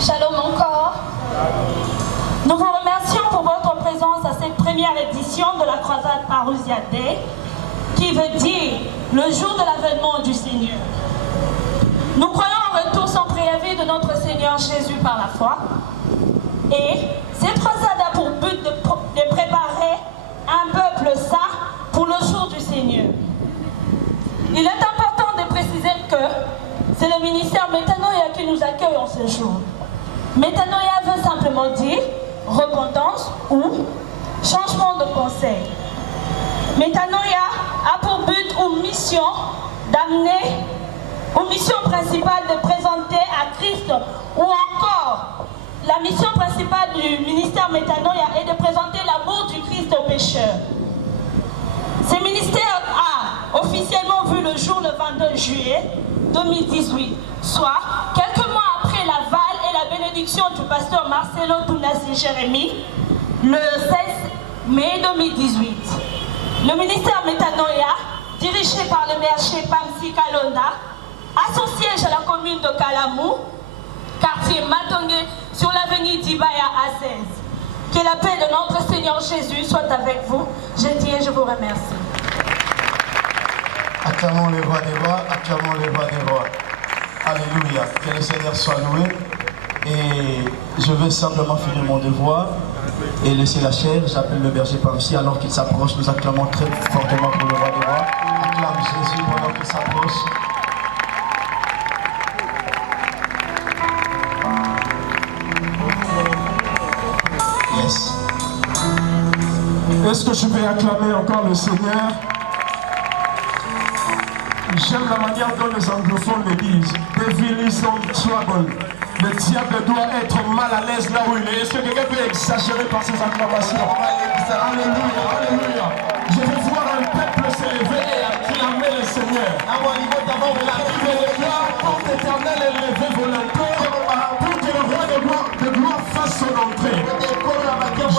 Shalom encore. Nous vous remercions pour votre présence à cette première édition de la croisade Parousia Day, qui veut dire le jour de l'avènement du Seigneur. Nous croyons en retour sans préavis de notre Seigneur Jésus par la foi. Et cette croisade a pour but de préparer un peuple saint pour le jour du Seigneur. Il est important de préciser que c'est le ministère Métanoïa qui nous accueille en ce jour. Métanoïa veut simplement dire repentance ou changement de conseil. Métanoïa a pour but ou mission d'amener, ou mission principale de présenter à Christ, ou encore la mission principale du ministère Métanoïa est de présenter l'amour du Christ aux pécheurs. Ce ministère a officiellement vu le jour le 22 juillet 2018, soit quelques mois après l'aval et la bénédiction du pasteur Marcelo Tounassi Jérémy, le 16 mai 2018. Le ministère Métanoïa, dirigé par le maire Pamsi Kalonda, a son siège à la commune de Kalamou, quartier Matongé, sur l'avenue d'Ibaya à 16. Que la paix de notre Seigneur Jésus soit avec vous. Je dis et je vous remercie. Acclamons le roi des rois, acclamons le roi des rois. Alléluia, que le Seigneur soit loué. Et je vais simplement finir mon devoir et laisser la chair. J'appelle le berger Pamsi alors qu'il s'approche. Nous acclamons très fortement pour le roi des rois. Acclame Jésus pendant qu'il s'approche. Yes. Est-ce que je peux acclamer encore le Seigneur? J'aime la manière dont les anglophones le disent. Devil is on trouble. Le diable doit être mal à l'aise là où il est. Est-ce que quelqu'un peut exagérer par ses acclamations? Alléluia, alléluia. Je veux voir un peuple s'élever et acclamer le Seigneur. La Bible déclare, porte éternelle est levée volontaire pour que le roi de gloire fasse son entrée.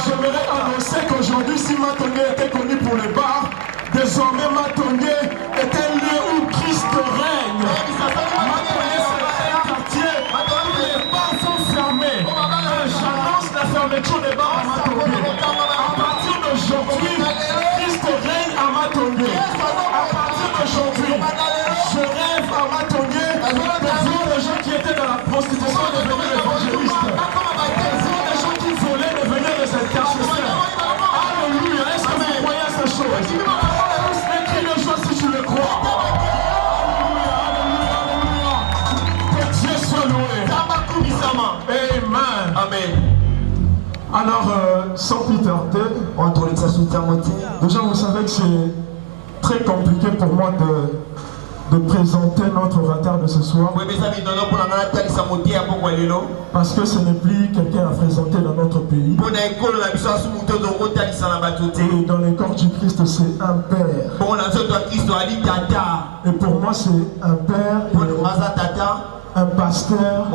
J'aimerais annoncer qu'aujourd'hui, si Matongé était connu pour les bars, désormais Matongé est un lieu où Christ règne. Matongé, c'est un quartier où les bars sont fermés. J'annonce la fermeture des bars à Matongé. À partir d'aujourd'hui, Christ règne à Matongé. À partir d'aujourd'hui, je rêve à Matongé de voir les gens qui étaient dans la prostitution devenir évangélistes. De voir les gens qui volaient devenir des intercesseurs. Alléluia. Est-ce que vous croyez à ces choses? Écris le joie si tu le crois. Alléluia, alléluia, alléluia. Que Dieu soit loué. Amen. Amen. Alors, sans plus tarder, déjà vous savez que c'est très compliqué pour moi de présenter notre orateur de ce soir. Parce que ce n'est plus quelqu'un à présenter dans notre pays. Et dans le corps du Christ, c'est un père. Et pour moi, c'est un père, et un pasteur,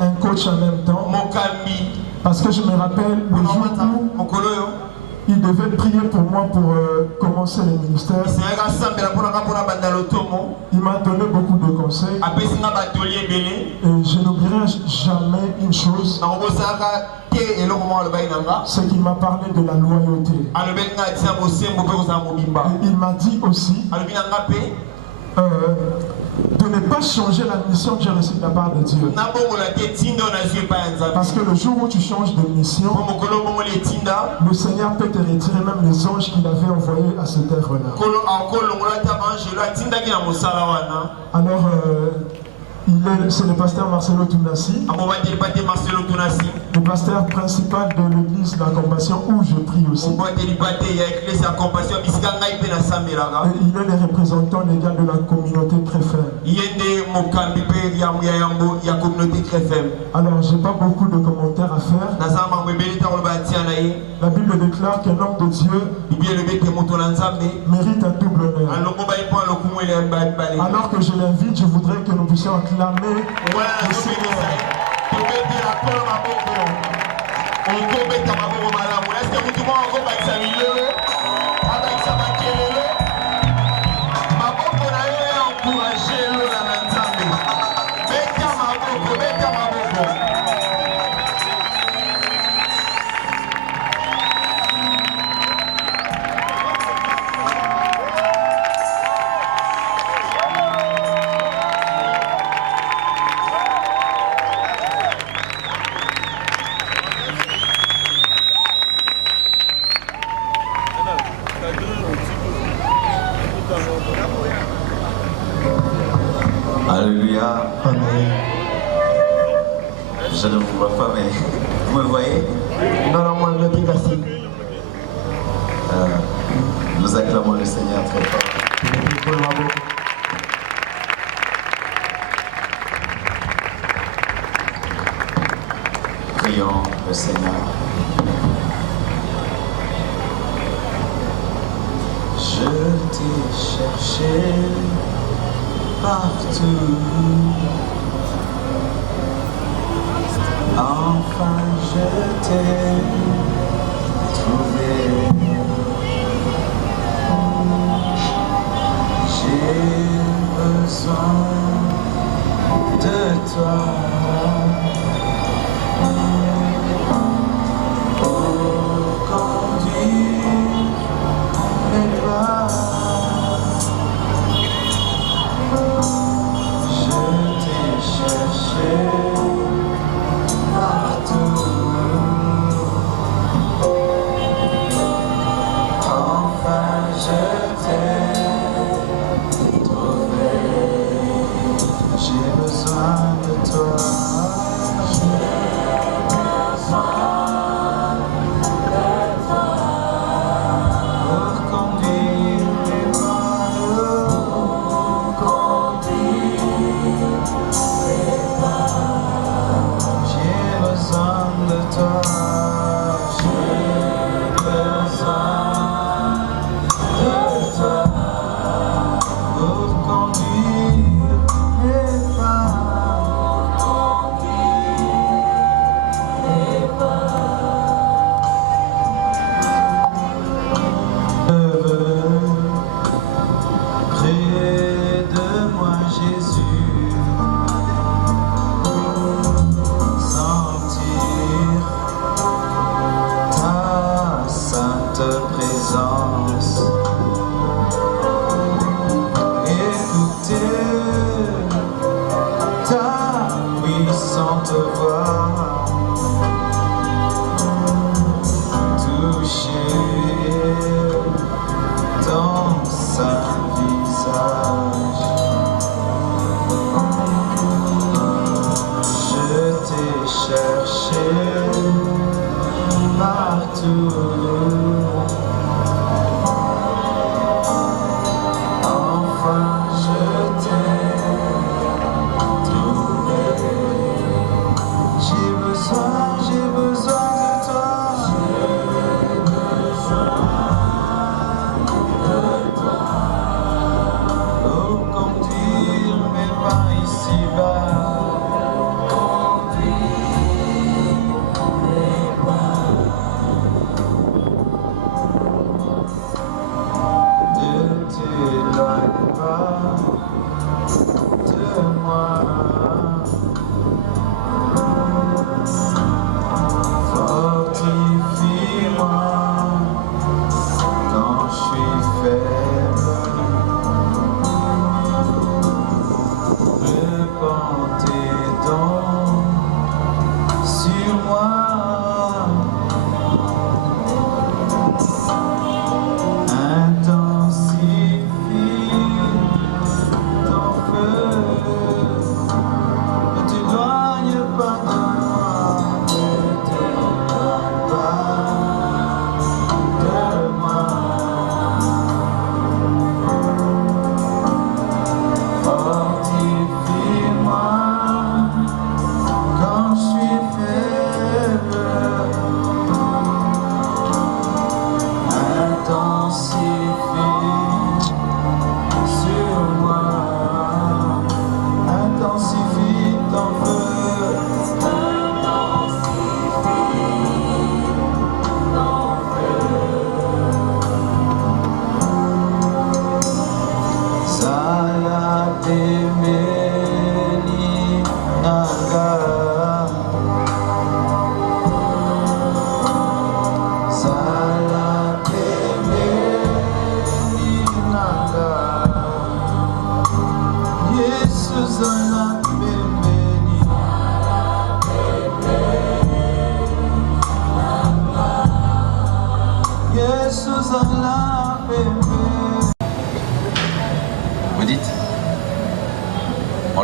un coach en même temps. Parce que je me rappelle le jour où il devait prier pour moi pour commencer le ministère. Il m'a donné beaucoup de conseils. Et je n'oublierai jamais une chose. C'est qu'il m'a parlé de la loyauté. Et il m'a dit aussi de ne pas changer la mission que j'ai reçue de la part de Dieu. Parce que le jour où tu changes de mission, le Seigneur peut te retirer même les anges qu'il avait envoyés à cette terre-là. Alors, c'est le pasteur Marcelo Tounassi, le pasteur principal de l'église de la Compassion où je prie aussi. Et il est le représentant légal de la communauté Créfem. Alors, j'ai pas beaucoup de commentaires à faire. La Bible déclare qu'un homme de Dieu mérite un double honneur. Alors que je l'invite, je voudrais que nous puissions acclamer le Seigneur. Beta Alléluia. Amen. Je ne vous vois pas, mais vous me voyez? Normalement, le Picasso. Nous acclamons le Seigneur très fort. Prions le Seigneur. Je t'ai cherché partout. Enfin je t'ai trouvé. J'ai besoin de toi. Pour conduire mes pas. Je t'ai cherché partout.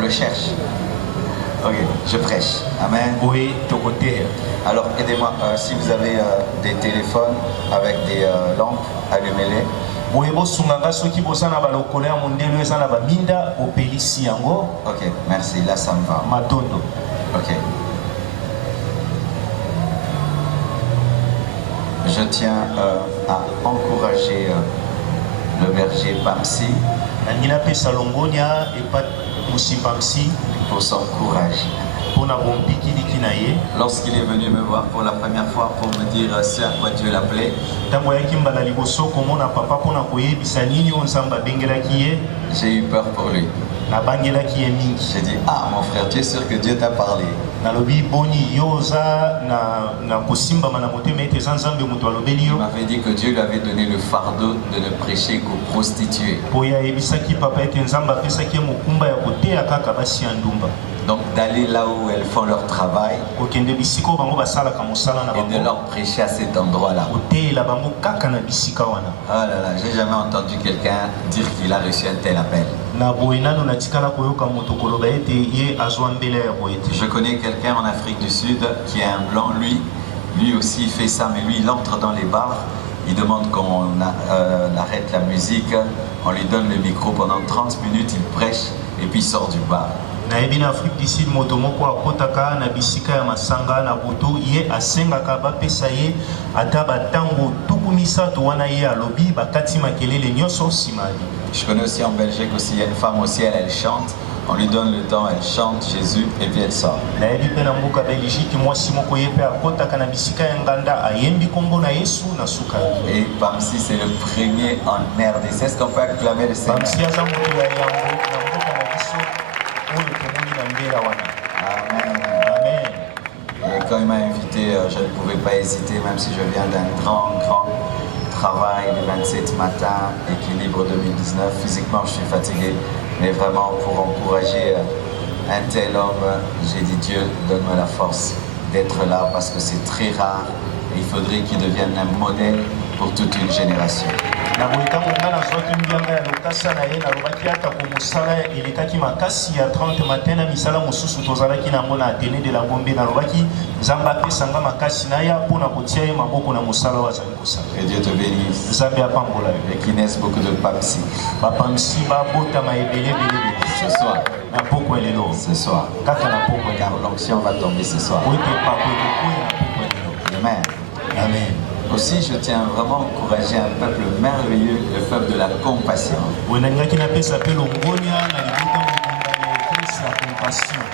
le cherche. Ok, je prêche. Amen. Oui, tokote. Alors aidez-moi, si vous avez des téléphones avec des lampes, allumez-les. Boye bosunganga soki boza na balokolo ya mondelo eza na baminda opelisi yango. Ok, merci, là ça me va. Matondo. Ok. Je tiens à encourager le berger Pamsi Nangi napesa longonia epa musi Pamsi pour son courage. mpona bompikiliki na ye. Lorsqu'il est venu me voir pour la première fois pour me dire ce à quoi Dieu l'appelait, Ntango ayaki mbala liboso komona papa mpona koyebisa nini oyo Nzambe abengelaki ye, j'ai eu peur pour lui. nabangelaki ye mingi. J'ai dit, ah mon frère, tu es sûr que Dieu t'a parlé? Nalobi boni yo oza na kosimbama na motema ete eza Nzambe moto alobeli Il yo. m'avait dit que Dieu lui avait donné le fardeau de ne prêcher qu'aux prostituées. Po ye ayebisaki papa ete Nzambe apesaki ye mokumba ya koteya kaka basi ya ndumba. Donc d'aller là où elles font leur travail Kokende bisika oyo bango basalaka mosala na et de bango. leur prêcher à cet endroit-là. Koteyela bango kaka na bisika wana. Oh là là, j'ai jamais entendu quelqu'un dire qu'il a reçu un tel appel. Na boye nano natikala koyoka moto koloba ete ye azwa mbele ya boye te. Je connais quelqu'un en Afrique du Sud qui est un blanc, lui aussi il fait ça, mais lui il entre dans les bars, il demande qu'on arrête la musique, on lui donne le micro pendant 30 minutes, il prêche et puis il sort du bar. nayebi na Afrique du Sud moto moko akotaka na bisika ya masanga na butu ye asengaka bapesa ye ata batango tuku misato wana ye alobi bakati makelele nyonso nsima. Je connais aussi en Belgique aussi, il y a une femme aussi, elle chante, on lui donne le temps, elle chante Jésus et puis elle sort. nayebi mpe na mboka Belgique mwasi moko ye mpe akotaka na bisika ya nganda ayembi kombo na Yesu na suka. Et Pamsi c'est le premier en RDC. Est-ce qu'on peut acclamer le Seigneur? Pamsi aza moto ya yango na mboka na biso oyo tomoni na mbela wana. Amen. Amen. Et quand il m'a invité, je ne pouvais pas hésiter, même si je viens d'un grand travail le 27 matin, équilibre 2019. Physiquement, je suis fatigué, mais vraiment pour encourager un tel homme, j'ai dit Dieu, donne-moi la force d'être là parce que c'est très rare et il faudrait qu'il devienne un modèle pour toute une génération. Na boye ntango nga nazwaki mbianga ya lokasa na ye nalobaki atako mosala elekaki makasi ya 30 matin na misala mosusu tozalaki nango na Atene de la Gombe, nalobaki Nzambe apesanga makasi na ya mpona kotia ye maboko na mosala oyo azali kosala. Que Dieu te bénisse Nzambe apambola yo. et qu'il naisse beaucoup de Pamsi Bapamsi babotama ebelebelebele ce soir. na poko elelo Ce soir. kaka na poko Car elelo l'onction va tomber ce soir. po ete pako ekokwea na poko elelo. Amen. Amen. Aussi, je tiens vraiment à encourager un peuple merveilleux, le peuple de la compassion. boye nalingaki napesa mpe longonia na libota mobimba ya eglise ya compassion.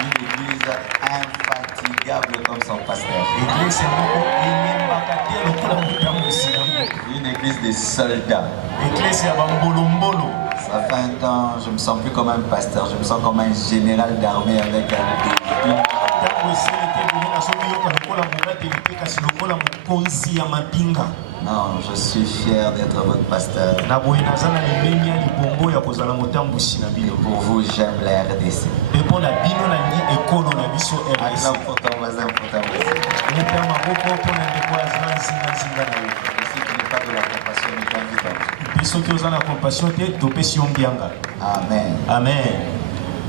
Une église infatigable comme son pasteur. Eglise moko eyembaka te lokola motambusi yango. Une église des soldats. Eglise ya bambolombolo. Ça fait un temps, je me sens plus comme un pasteur, je me sens comme un général d'armée avec un début. Ntango esili te boye nazoyoka lokola mobateli te kasi lokola mokonzi ya mapinga. Non, je suis fier d'être votre pasteur. Na boye naza na limemi ya libongo ya kozala motambusi na Et bino. pour vous, j'aime la RDC. Mpe mpo na bino nalingi ekolo na biso RDC. Acclame pour ton voisin, pour ta voisine. Epa maboko mpo na ndeko aza nzinga na yo. Et si tu n'es pas de la compassion, nous t'invitons. Mpe soki oza na compassion te topesi yo mbianga. Amen. Amen.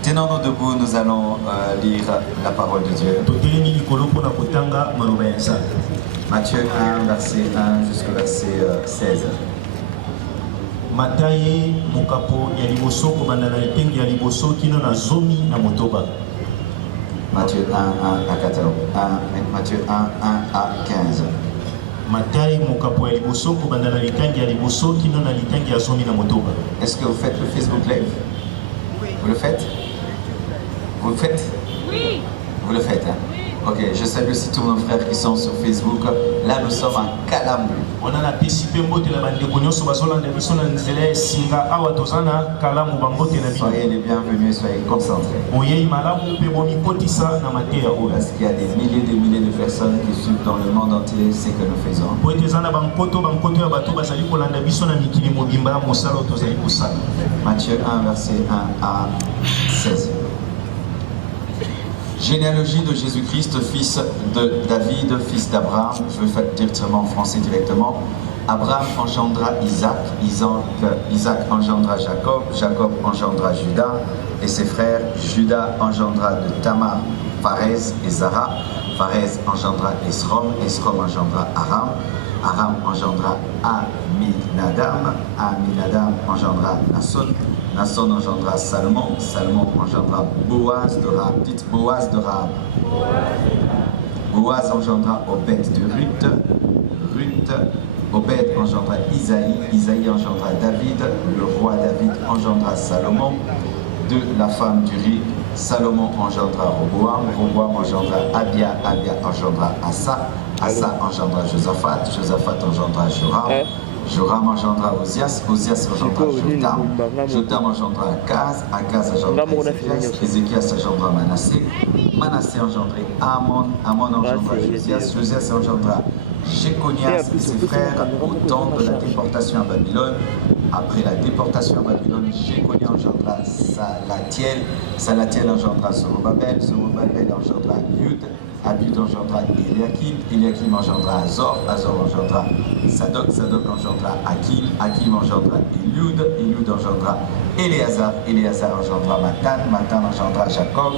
Tenons-nous debout, nous allons lire la parole de Dieu. Totelemi likolo mpo na kotanga maloba ya Nzambe. Matthieu 1, verset 1 jusqu'au verset 16. Mataye mokapo ya liboso kobanda na etenge ya liboso kino na zomi na motoba. Matthieu 1, 1 à 14. Matthieu 1, 1 à 15. Mataye mokapo ya liboso kobanda na litangi ya liboso kino na litangi ya zomi na motoba. Est-ce que vous faites le Facebook Live? Vous le faites? Vous le faites? Oui. Vous le faites, hein? Ok, je salue aussi tous nos frères qui sont sur Facebook. Là, nous sommes à Kalambu. Wana na pesi pe mbote la bandeko nyonso bazolanda biso na nzela ya singa awa tozana kalamu bambote na bino. Soyez les bienvenus, soyez concentrés. Oyei malamu pe bomikotisa na mateya oyo. Parce qu'il y a des milliers de personnes qui suivent dans le monde entier ce que nous faisons. Po ete eza na bankoto ya bato bazali kolanda biso na mikili mobimba ya mosala oyo tozali kosala. Matthieu 1, verset 1 à 16. Généalogie de Jésus-Christ, fils de David, fils d'Abraham. Je vais faire directement en français directement. Abraham engendra Isaac, Isaac engendra Jacob, Jacob engendra Judas et ses frères, Judas engendra de Tamar, Pharez et Zara, Pharez engendra Esrom, Esrom engendra Aram, Aram engendra Aminadab, Aminadab engendra Nasson, Nasson engendra Salmon, Salmon engendra Boaz de Rahab, dites Boaz de Rahab. Boaz engendra Obed de Ruth, Ruth, Obed engendra Isaïe, Isaïe engendra David, le roi David engendra Salomon, de la femme d'Uri, Salomon engendra Roboam, Roboam engendra Abia, Abia engendra Asa, Asa engendra Josaphat, Josaphat engendra Joram, Joram engendra Osias, Osias engendra Jotam, Jotam engendra Akaz, Akaz engendra Ézéchias, Ézéchias engendra Manassé, Manassé engendra Amon, Amon engendra Josias, Josias engendra Jéconias et ses frères au temps de la déportation à Babylone. Après la déportation à Babylone, Jéconia engendra Salatiel, Salatiel engendra Zorobabel, Zorobabel engendra Abud, Abud engendra Eliakim, Eliakim engendra Azor, Azor engendra Sadok, Sadok engendra Hakim, Hakim engendra Eliud, Eliud engendra Éléazar, Éléazar engendra Matan, Matan engendra Jacob,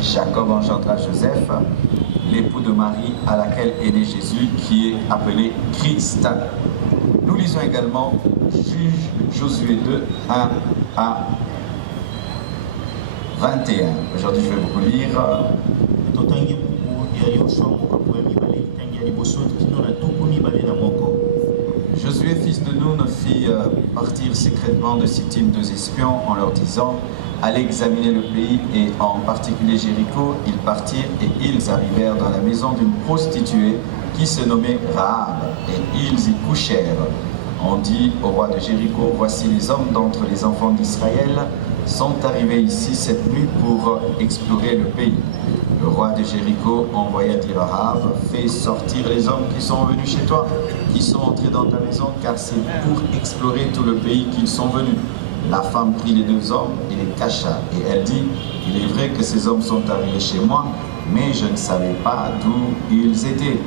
Jacob engendra Joseph, l'époux de Marie à laquelle est né Jésus, qui est appelé Christ. Nous lisons également Josué 2, 1 à 21. Aujourd'hui, je vais beaucoup lire. Josué, fils de Nun, fit partir secrètement de Sittim 2 espions en leur disant: allez examiner le pays, et en particulier Jéricho. Ils partirent et ils arrivèrent dans la maison d'une prostituée qui se nommait Rahab, et ils y couchèrent. On dit au roi de Jéricho: voici les hommes d'entre les enfants d'Israël sont arrivés ici cette nuit pour explorer le pays. Le roi de Jéricho envoya dire à Rahab: fais sortir les hommes qui sont venus chez toi, qui sont entrés dans ta maison, car c'est pour explorer tout le pays qu'ils sont venus. La femme prit les 2 hommes et les cacha, et elle dit: il est vrai que ces hommes sont arrivés chez moi, mais je ne savais pas d'où ils étaient.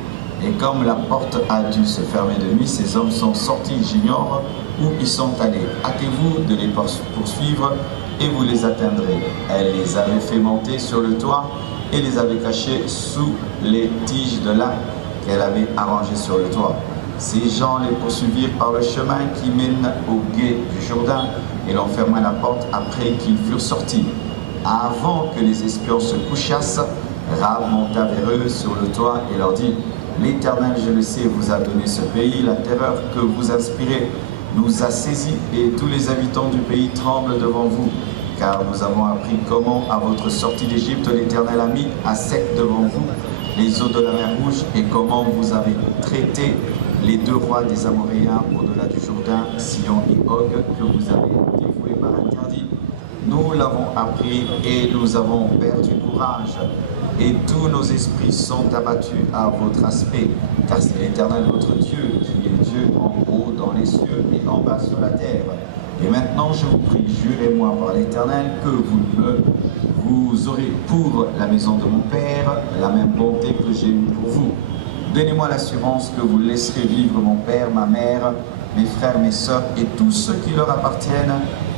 Et comme la porte a dû se fermer de nuit, ces hommes sont sortis, j'ignore où ils sont allés. Hâtez-vous de les poursuivre et vous les atteindrez. Elle les avait fait monter sur le toit et les avait cachés sous les tiges de lin qu'elle avait arrangées sur le toit. Ces gens les poursuivirent par le chemin qui mène au gué du Jourdain et l'on ferma la porte après qu'ils furent sortis. Avant que les espions se couchassent, Rahab monta vers eux sur le toit et leur dit: l'Éternel, je le sais, vous a donné ce pays, la terreur que vous inspirez nous a saisis et tous les habitants du pays tremblent devant vous. Car nous avons appris comment, à votre sortie d'Égypte, l'Éternel a mis à sec devant vous les eaux de la mer Rouge et comment vous avez traité les 2 rois des Amoréens au-delà du Jourdain, Sion et Og, que vous avez dévoués par interdit. Nous l'avons appris et nous avons perdu courage. Et tous nos esprits sont abattus à votre aspect, car c'est l'Éternel votre Dieu qui est Dieu en haut dans les cieux et en bas sur la terre. Et maintenant je vous prie, jurez-moi par l'Éternel que vous aurez pour la maison de mon Père la même bonté que j'ai eue pour vous. Donnez-moi l'assurance que vous laisserez vivre mon père, ma mère, mes frères, mes sœurs et tous ceux qui leur appartiennent,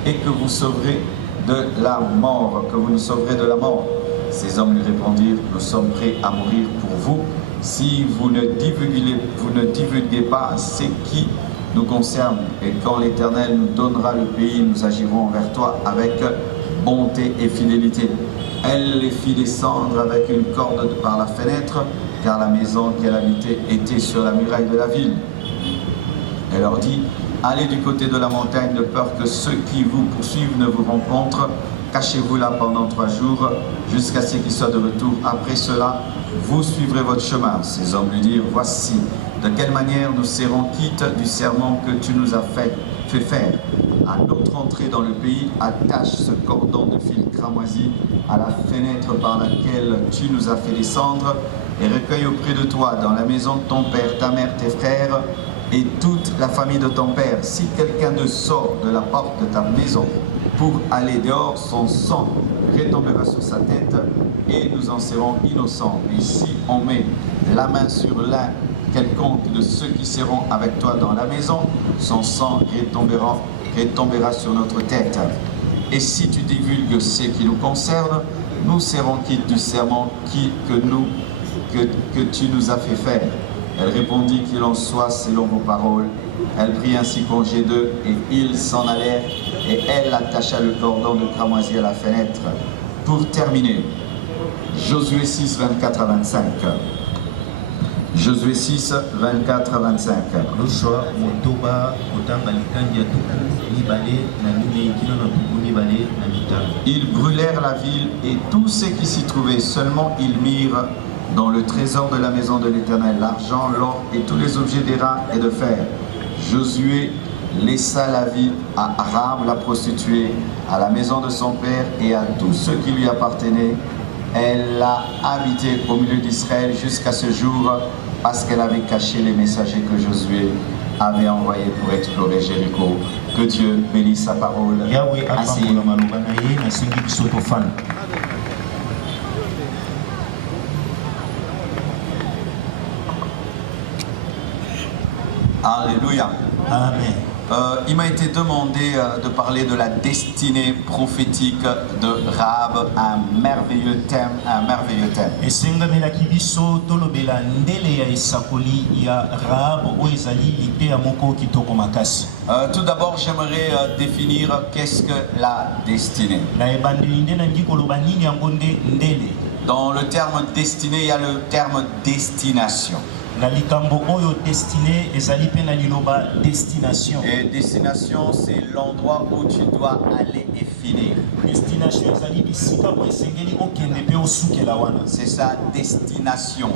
et que vous sauverez de la mort, que vous nous sauverez de la mort. Ces hommes lui répondirent: nous sommes prêts à mourir pour vous. Si vous ne divulguez pas ce qui nous concerne, et quand l'Éternel nous donnera le pays, nous agirons envers toi avec bonté et fidélité. Elle les fit descendre avec une corde par la fenêtre, car la maison qu'elle habitait était sur la muraille de la ville. Elle leur dit: allez du côté de la montagne, de peur que ceux qui vous poursuivent ne vous rencontrent. Cachez-vous là pendant 3 jours, jusqu'à ce qu'ils soient de retour. Après cela, vous suivrez votre chemin. Ces hommes lui dirent: voici de quelle manière nous serons quittes du serment que tu nous as fait faire. À notre entrée dans le pays, attache ce cordon de fil cramoisi à la fenêtre par laquelle tu nous as fait descendre, et recueille auprès de toi, dans la maison de ton père, ta mère, tes frères et toute la famille de ton père. Si quelqu'un ne sort de la porte de ta maison pour aller dehors, son sang retombera sur sa tête et nous en serons innocents. Et si on met la main sur l'un quelconque de ceux qui seront avec toi dans la maison, son sang retombera sur notre tête. Et si tu divulgues ce qui nous concerne, nous serons quittes du serment que tu nous as fait faire. Elle répondit qu'il en soit selon vos paroles. Elle prit ainsi congé d'eux et ils s'en allèrent et elle attacha le cordon de cramoisi à la fenêtre. Pour terminer, Josué 6, 24 à 25. Josué 6, 24 à 25. Ils brûlèrent la ville et tous ceux qui s'y trouvaient. Seulement ils mirent dans le trésor de la maison de l'Éternel l'argent, l'or et tous les objets d'airain et de fer. Josué laissa la ville à Rahab la prostituée, à la maison de son père et à tous ceux qui lui appartenaient. Elle a habité au milieu d'Israël jusqu'à ce jour parce qu'elle avait caché les messagers que Josué avait envoyés pour explorer Jéricho. Que Dieu bénisse sa parole. Ainsi. Alléluia. Amen. Il m'a été demandé de parler de la destinée prophétique de Rahab, un merveilleux thème, Tout d'abord, j'aimerais définir qu'est-ce que la destinée. Dans le terme destinée, il y a le terme destination. Et destination, c'est l'endroit où tu dois aller et finir. C'est ça, destination,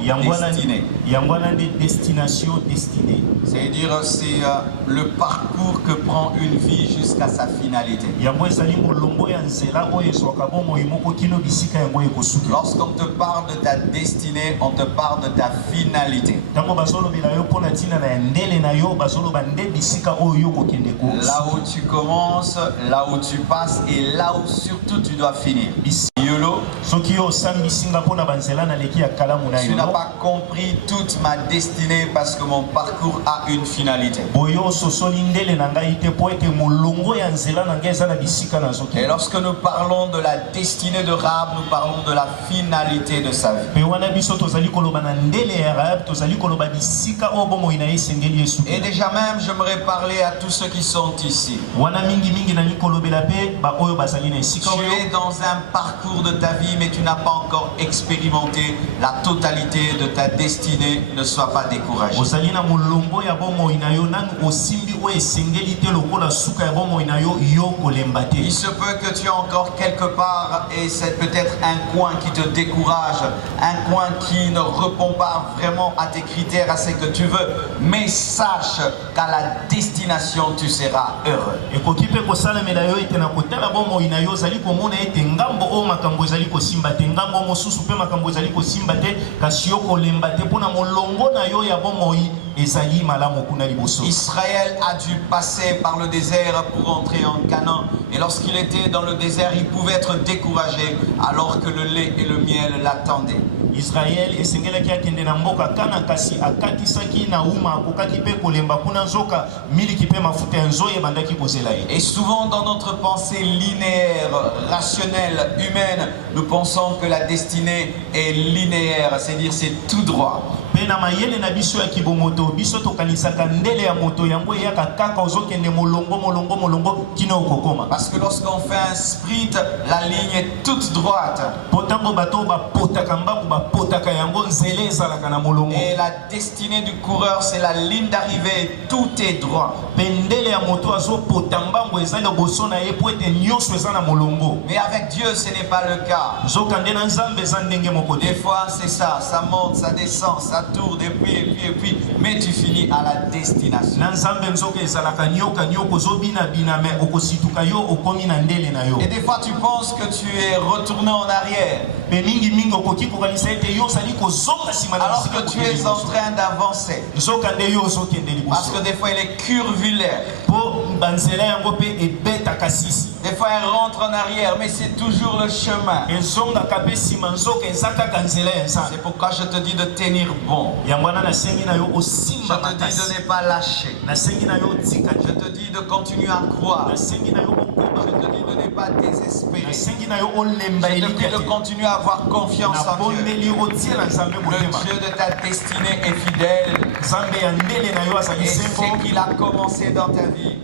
destinée. C'est-à-dire, c'est le parcours que prend une vie jusqu'à sa finalité. Lorsqu'on te parle de ta destinée, on te parle de ta finalité. Là où tu commences, là où tu passes et là où surtout tu dois finir. Tu n'as pas compris toute ma destinée parce que mon parcours a une finalité. Et lorsque nous parlons de la destinée de Rahab, nous parlons de la finalité de sa vie. Et déjà même, j'aimerais parler à tous ceux qui sont ici. Tu es dans un parcours de ta vie, mais tu n'as pas encore expérimenté la totalité de ta destinée. Ne sois pas découragé. Il se peut que tu es encore quelque part et c'est peut-être un coin qui te décourage, un coin qui ne répond pas vraiment à tes critères, à ce que tu veux, mais sache qu'à la destination tu seras heureux. Israël a dû passer par le désert pour entrer en Canaan, et lorsqu'il était dans le désert, il pouvait être découragé alors que le lait et le miel l'attendaient. Israël esengelaki akende na mboka kana kasi akatisaki na uma akokaki pe kolemba kuna nzoka miliki pe mafuta ya nzoyi ebandaki kozela ye. Et souvent dans notre pensée linéaire, rationnelle, humaine, nous pensons que la destinée est linéaire, c'est-à-dire c'est tout droit. Pena mayele na biso ya kibomoto biso tokanisaka ndele ya moto yango eyaka kaka ozokende molongo kino okokoma. Parce que lorsqu'on fait un sprint, la ligne est toute droite. Potango bato bapotaka mbangu bapotaka yango nzele ezalaka na molongo. Et la destinée du coureur, c'est la ligne d'arrivée, tout est droit. Pendele ya moto azopota mbangu ezali boso na ye po ete nyonso eza na molongo. Mais avec Dieu, ce n'est pas le cas. Zokande na nzambe eza ndenge moko te. Des fois, c'est ça monte, ça descend, ça tourne, et puis, mais tu finis à la destination. Et des fois, tu penses que tu es retourné en arrière, alors que tu es en train d'avancer. Parce que des fois, il est curvulaire. Des fois elle rentre en arrière, mais c'est toujours le chemin. C'est pourquoi je te dis de tenir bon. Je te dis de ne pas lâcher. Je te dis de continuer à croire. Je te dis de ne pas désespérer. Je te dis de continuer à avoir confiance en Dieu. Le Dieu de ta destinée est fidèle. Et ce qu'il a commencé dans ta vie,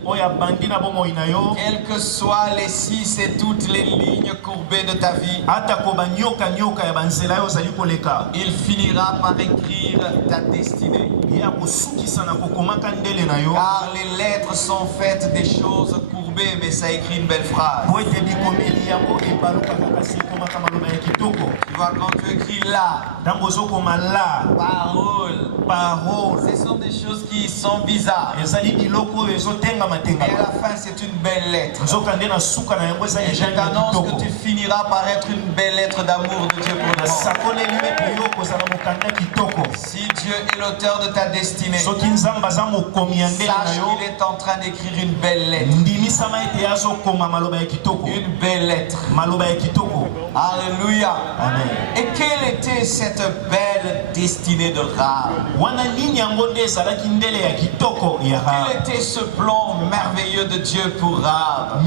quelles que soient les 6 et toutes les lignes courbées de ta vie, il finira par écrire ta destinée. Car les lettres sont faites des choses courbées, mais ça écrit une belle phrase. Tu vois, quand tu écris là, parole, ce sont des choses qui sont bizarres. Mais à la fin, c'est une belle lettre. Et je t'annonce que tu finiras par être une belle lettre d'amour de Dieu pour le monde. Si Dieu est l'auteur de ta destinée, sache qu'il est en train d'écrire une belle lettre. Une belle lettre. Alléluia. Amen. Et quelle était cette belle destinée de Rahab? Quel était ce plan merveilleux de Dieu pour Rahab?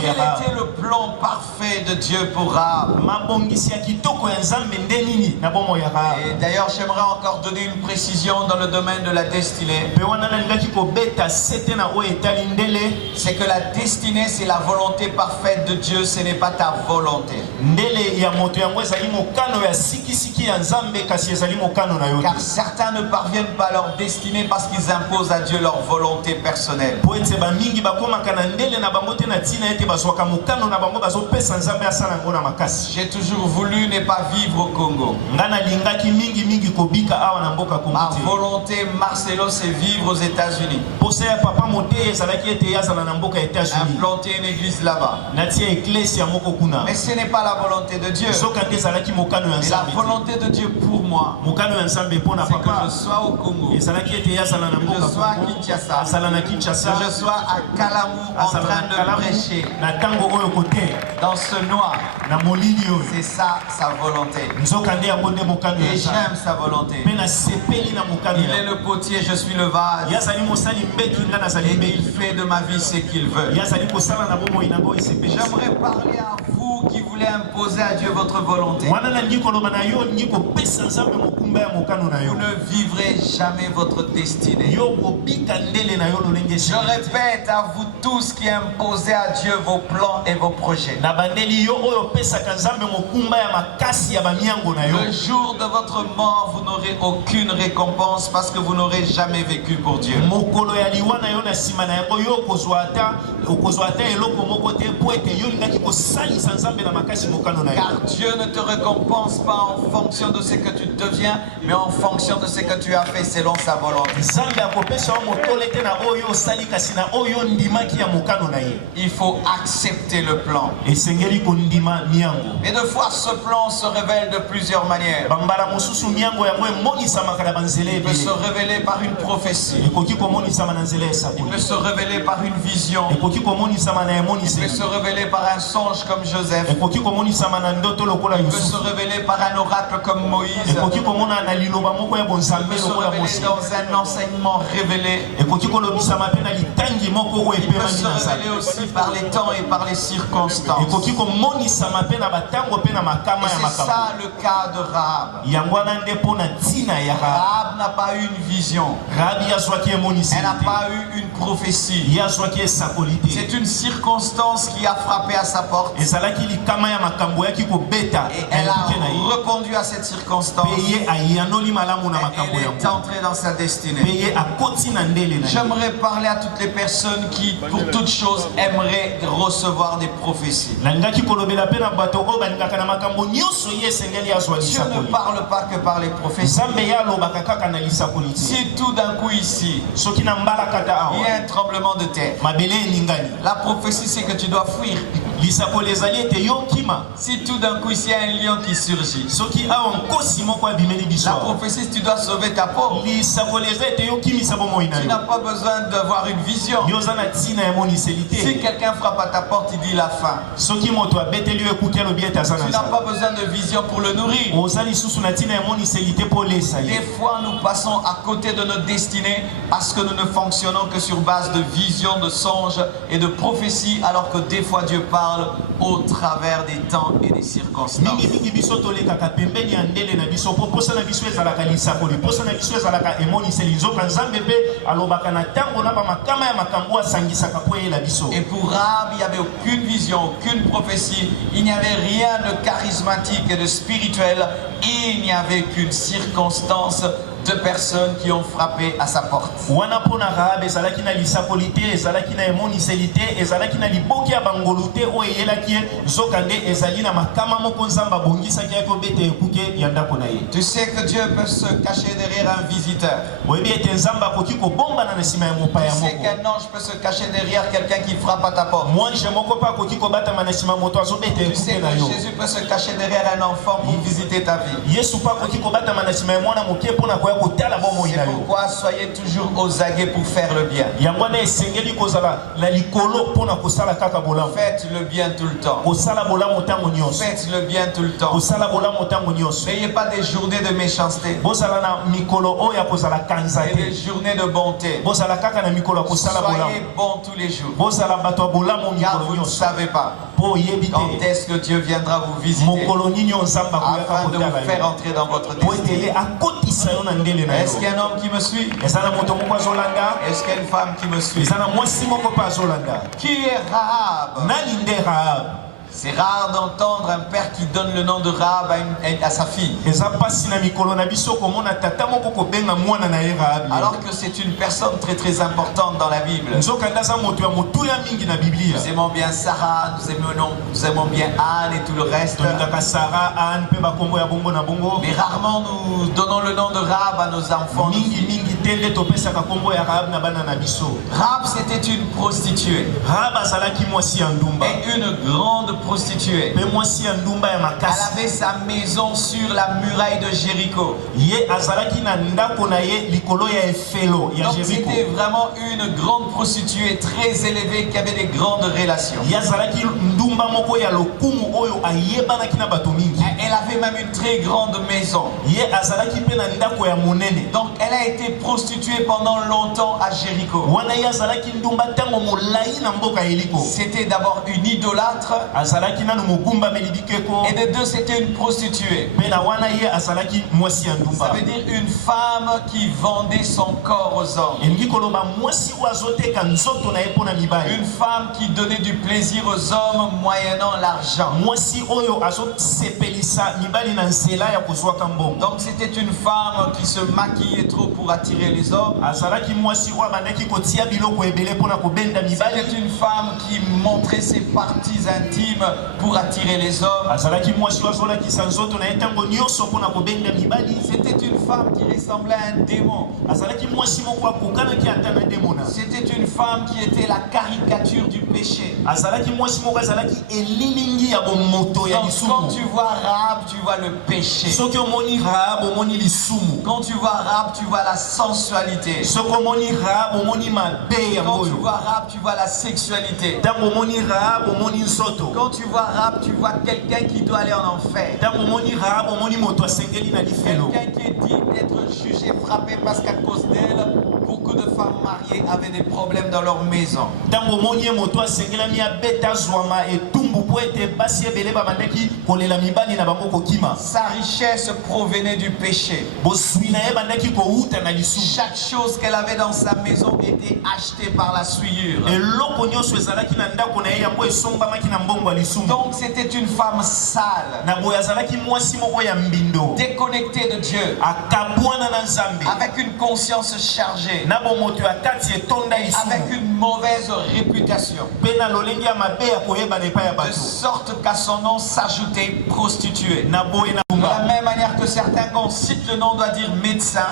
Quel était le plan parfait de Dieu pour Rahab? Et d'ailleurs, j'aimerais encore donner une précision dans le domaine de la destinée. C'est que la destinée, c'est la volonté parfaite de Dieu, ce n'est pas ta volonté. Car certains ne parviennent pas à leur destinée parce qu'ils imposent à Dieu leur volonté personnelle. J'ai toujours voulu ne pas vivre au Congo. Ma volonté, Marcelo, c'est vivre aux États-Unis. Implanter une église là-bas. Mais ce n'est pas la volonté de Dieu. Et la volonté de Dieu pour moi, c'est que je sois au Congo, que je sois à Kinshasa, que je sois à Kalamu en train de prêcher dans ce noir. C'est ça sa volonté. Et j'aime sa volonté. Il est le potier, je suis le vase. Et il fait de ma vie ce qu'il veut. J'aimerais parler à vous qui voulez imposer à Dieu votre volonté. Vous ne vivrez jamais votre destinée. Je répète à vous tous qui imposez à Dieu vos plans et vos projets. Le jour de votre mort, vous n'aurez aucune récompense parce que vous n'aurez jamais vécu pour Dieu. Car Dieu ne te récompense pas en fonction de ce que tu deviens, mais en fonction de ce que tu as fait selon sa volonté. Il faut accepter le plan. Et de fois, ce plan se révèle de plusieurs manières. Il peut se révéler par une prophétie. Il peut se révéler par une vision. Il peut se révéler par un songe comme Joseph. Il peut se révéler par un oracle comme Moïse. Il peut se révéler dans un enseignement révélé. Il peut se révéler aussi par les temps et par les circonstances. Et c'est ça le cas de Rahab. Rahab n'a pas eu une vision. Elle n'a pas eu une prophétie. C'est une circonstance qui a frappé à sa porte. Et elle a répondu à cette circonstance. Et elle est entrée dans sa destinée. J'aimerais parler à toutes les personnes qui, pour toute chose, aimeraient recevoir des prophéties. Dieu ne parle pas que par les prophéties. Si tout d'un coup ici, il y a un tremblement de terre, la prophétie c'est que tu dois fuir. lisakoli ezali ete yo kima Si tout d'un coup ici il y a un lion qui surgit, soki awa nkosi moko abimeli biso la prophétie, tu dois sauver ta peau. lisakoli eza ete yo kimisa bomoi na Tu yo n'as pas besoin d'avoir une vision. yo oza na ntina ya moniseli Si te quelqu'un frappe à ta porte, il dit la faim. soki moto abeteli yo ekuki alobi ete aza na Tu n'as nzala pas besoin de vision pour le nourrir. oza lisusu na ntina ya moniseli te mpo olesa Des ye fois, nous passons à côté de notre destinée parce que nous ne fonctionnons que sur base de visions, de songes et de prophéties, alors que des fois Dieu parle au travers des temps et des circonstances. mingimingi biso tolekaka pembeni ya ndele na biso mpo posa na biso ezalaka lisakoli posa na biso ezalaka emoniseli nzoka nzambe mpe alobaka na ntango na bamakama ya makambo asangisaka mpo eyela biso. Et pour Rahab, il n'y avait aucune vision, aucune prophétie, il n'y avait rien de charismatique et de spirituel, et il n'y avait qu'une circonstance de personnes qui ont frappé à sa porte. wana mpona Rahab ezalaki na lisakoli te ezalaki na emoniseli te ezalaki na liboki ya bangolu te oyo eyelaki ye nzoka nde ezali na makama moko nzambe abongisaki ye kobeta ekuke ya ndako na ye. Tu sais que Dieu peut se cacher derrière un visiteur. oyebi ete nzambe akoki kobombana na nsima ya Tu mopaya sais moko qu'un ange peut se cacher derrière quelqu'un qui frappe à ta porte. mwange moko mpe akoki kobatama na nsima moto azobeta Tu sais ekuke na que yo. Jésus peut se cacher derrière un enfant pour visiter ta vie. yesu mpe akoki kobatama na nsima ya mwana moke mpona koya kotala bomoi C'est na yo. pourquoi soyez toujours aux aguets pour faire le bien. yango wana esengeli kozala na likolo mpona kosala kaka bolamu Faites le bien tout le temps. kosala bolamu ntango nyonso Faites le bien tout le temps. kosala bolamu ntango nyonso N'ayez pas des journées de méchanceté bozala na mikolo oyo ya kozala kanza et te des journées de bonté. bozala kaka na mikolo ya kosala Soyez bolamu bons tous les jours. bozala bato ya bolamu Car mikolo vous ne nyonso savez pas mpo oyebi quand te est-ce que Dieu viendra vous visiter mokolo nini oyo nzambe akoyaka afin de vous kotala faire yo entrer dans votre mpo ete destinée. ye akotisa yo na ndele na Est-ce qu'il y yo. a un homme qui me suit? eza na moto moko azolanda Est-ce qu'il y a une femme qui me suit? eza na mwasi moko mpe azolanda Qui est Rahab? nani nde Rahab. C'est rare d'entendre un père qui donne le nom de Rahab à sa fille. eza mpasi na mikolo na biso komona tata moko kobenga mwana na ye Rahabi. Alors que c'est une personne très très importante dans la Bible. nzoka nde aza moto ya motuya mingi na biblia. Nous aimons bien Sarah, nous aimons bien Anne et tout le reste. tolingaka Sara, Anne mpe bakombo ya bongo na bongo. Mais rarement nous donnons le nom de Rahab à nos enfants. mingi te nde topesaka kombo ya Rahab na bana na biso. Rahab, c'était une prostituée. Rahab azalaki mwasi ya ndumba Et une grande prostituée. mpe mwasi ya ndumba ya Elle makasi. avait sa maison sur la muraille de Jéricho. ye azalaki na ndako na ye likolo ya efelo ya Donc Jericho. c'était vraiment une grande prostituée très élevée qui avait des grandes relations. ye azalaki ndumba moko ya lokumu oyo ayebanaki na bato mingi. Elle avait même une très grande maison. ye azalaki mpe na ndako ya monene. Donc elle a été prostituée pendant longtemps à Jéricho. wana ye azalaki ndumba ntango molai na mboka ya Yeriko. C'était d'abord une idolâtre azalaki nanu mogumbameli bikeko. et de deux c'était une prostituée. mpe na wana ye azalaki mwasi ya Ça ndumba. veut dire une femme qui vendait son corps aux hommes. elingi koloba mwasi oyo azoteka nzoto na ye mpo na mibali. Une femme qui donnait du plaisir aux hommes moyennant l'argent. mwasi oyo azosepelisa mibali na nzela ya kozwaka mbongo. Donc c'était une femme qui se maquillait trop pour attirer les hommes. azalaki mwasi oyo abandaki kotia biloko ebele mpo na kobenda mibali. C'était une femme qui montrait ses parties intimes pour attirer les hommes. azalaki mwasi oyo azolakisa nzoto na ye ntango nyonso mpo na kobenda mibali. C'était une femme qui ressemblait à un démon. azalaki mwasi moko akokanaki ata na demona. C'était une femme qui était la caricature du péché. azalaki mwasi moko azalaki elilingi ya bomoto ya Donc quand lisumu. tu vois Rahab, tu vois le péché. soki omoni Rahab omoni lisumu. Quand tu vois Rahab, tu vois la sensualité. soki omoni Rahab omoni mabe ya Quand tu ngoyo. vois Rahab, tu vois la sexualité. ntango omoni Rahab omoni nzoto. Quand tu vois Rahab, tu vois quelqu'un qui doit aller en enfer. ntango omoni Rahab omoni moto asengeli na lifelo. Quelqu'un qui est digne d'être jugé, frappé parce qu'à cause d'elle, beaucoup de femmes mariées avaient des problèmes dans leur maison. ntango omoni ye moto asengelami abeta zwama etumbu mpo ete basi ebele babandaki kolela mibali na bango kokima. Sa richesse provenait du péché. boswi na ye bandaki kowuta na lisumu. Chaque chose qu'elle avait dans sa maison était achetée par la souillure. eloko nyonso ezalaki na ndako na ye yango esombamaki na mbongo ya lisumu. Donc c'était une femme sale, na boye azalaki mwasi moko ya mbindo déconnectée de Dieu, akabwana na nzambe avec une conscience chargée, na bomoto ya kati etonda avec lisumu une mauvaise réputation. mpe na lolenge ya mabe ya koyebana epai ya De bato. sorte qu'à son nom s'ajoutait prostituée. na boye na De la même manière que certains, quand on cite le nom, doit dire médecin.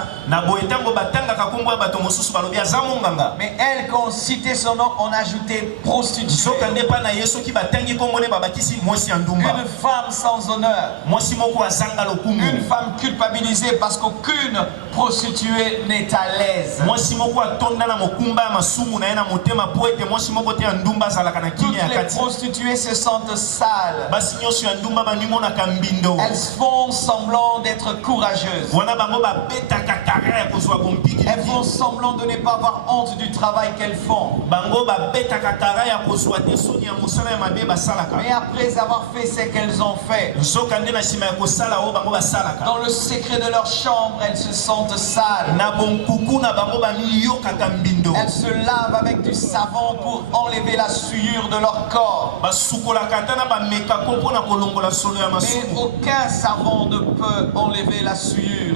Mais elle, quand on citait son nom, on ajoutait prostituée. Une femme sans honneur. Une femme culpabilisée parce qu'aucune prostituée n'est à l'aise. Toutes les prostituées se sentent sales. Elles font semblant d'être courageuses. Elles font semblant de ne pas avoir honte du travail qu'elles font. Mais après avoir fait ce qu'elles ont fait, dans le secret de leur chambre, elles se sentent sales. Elles se lavent avec du savon pour enlever la souillure de leur corps. Mais aucun savon ne peut enlever la souillure.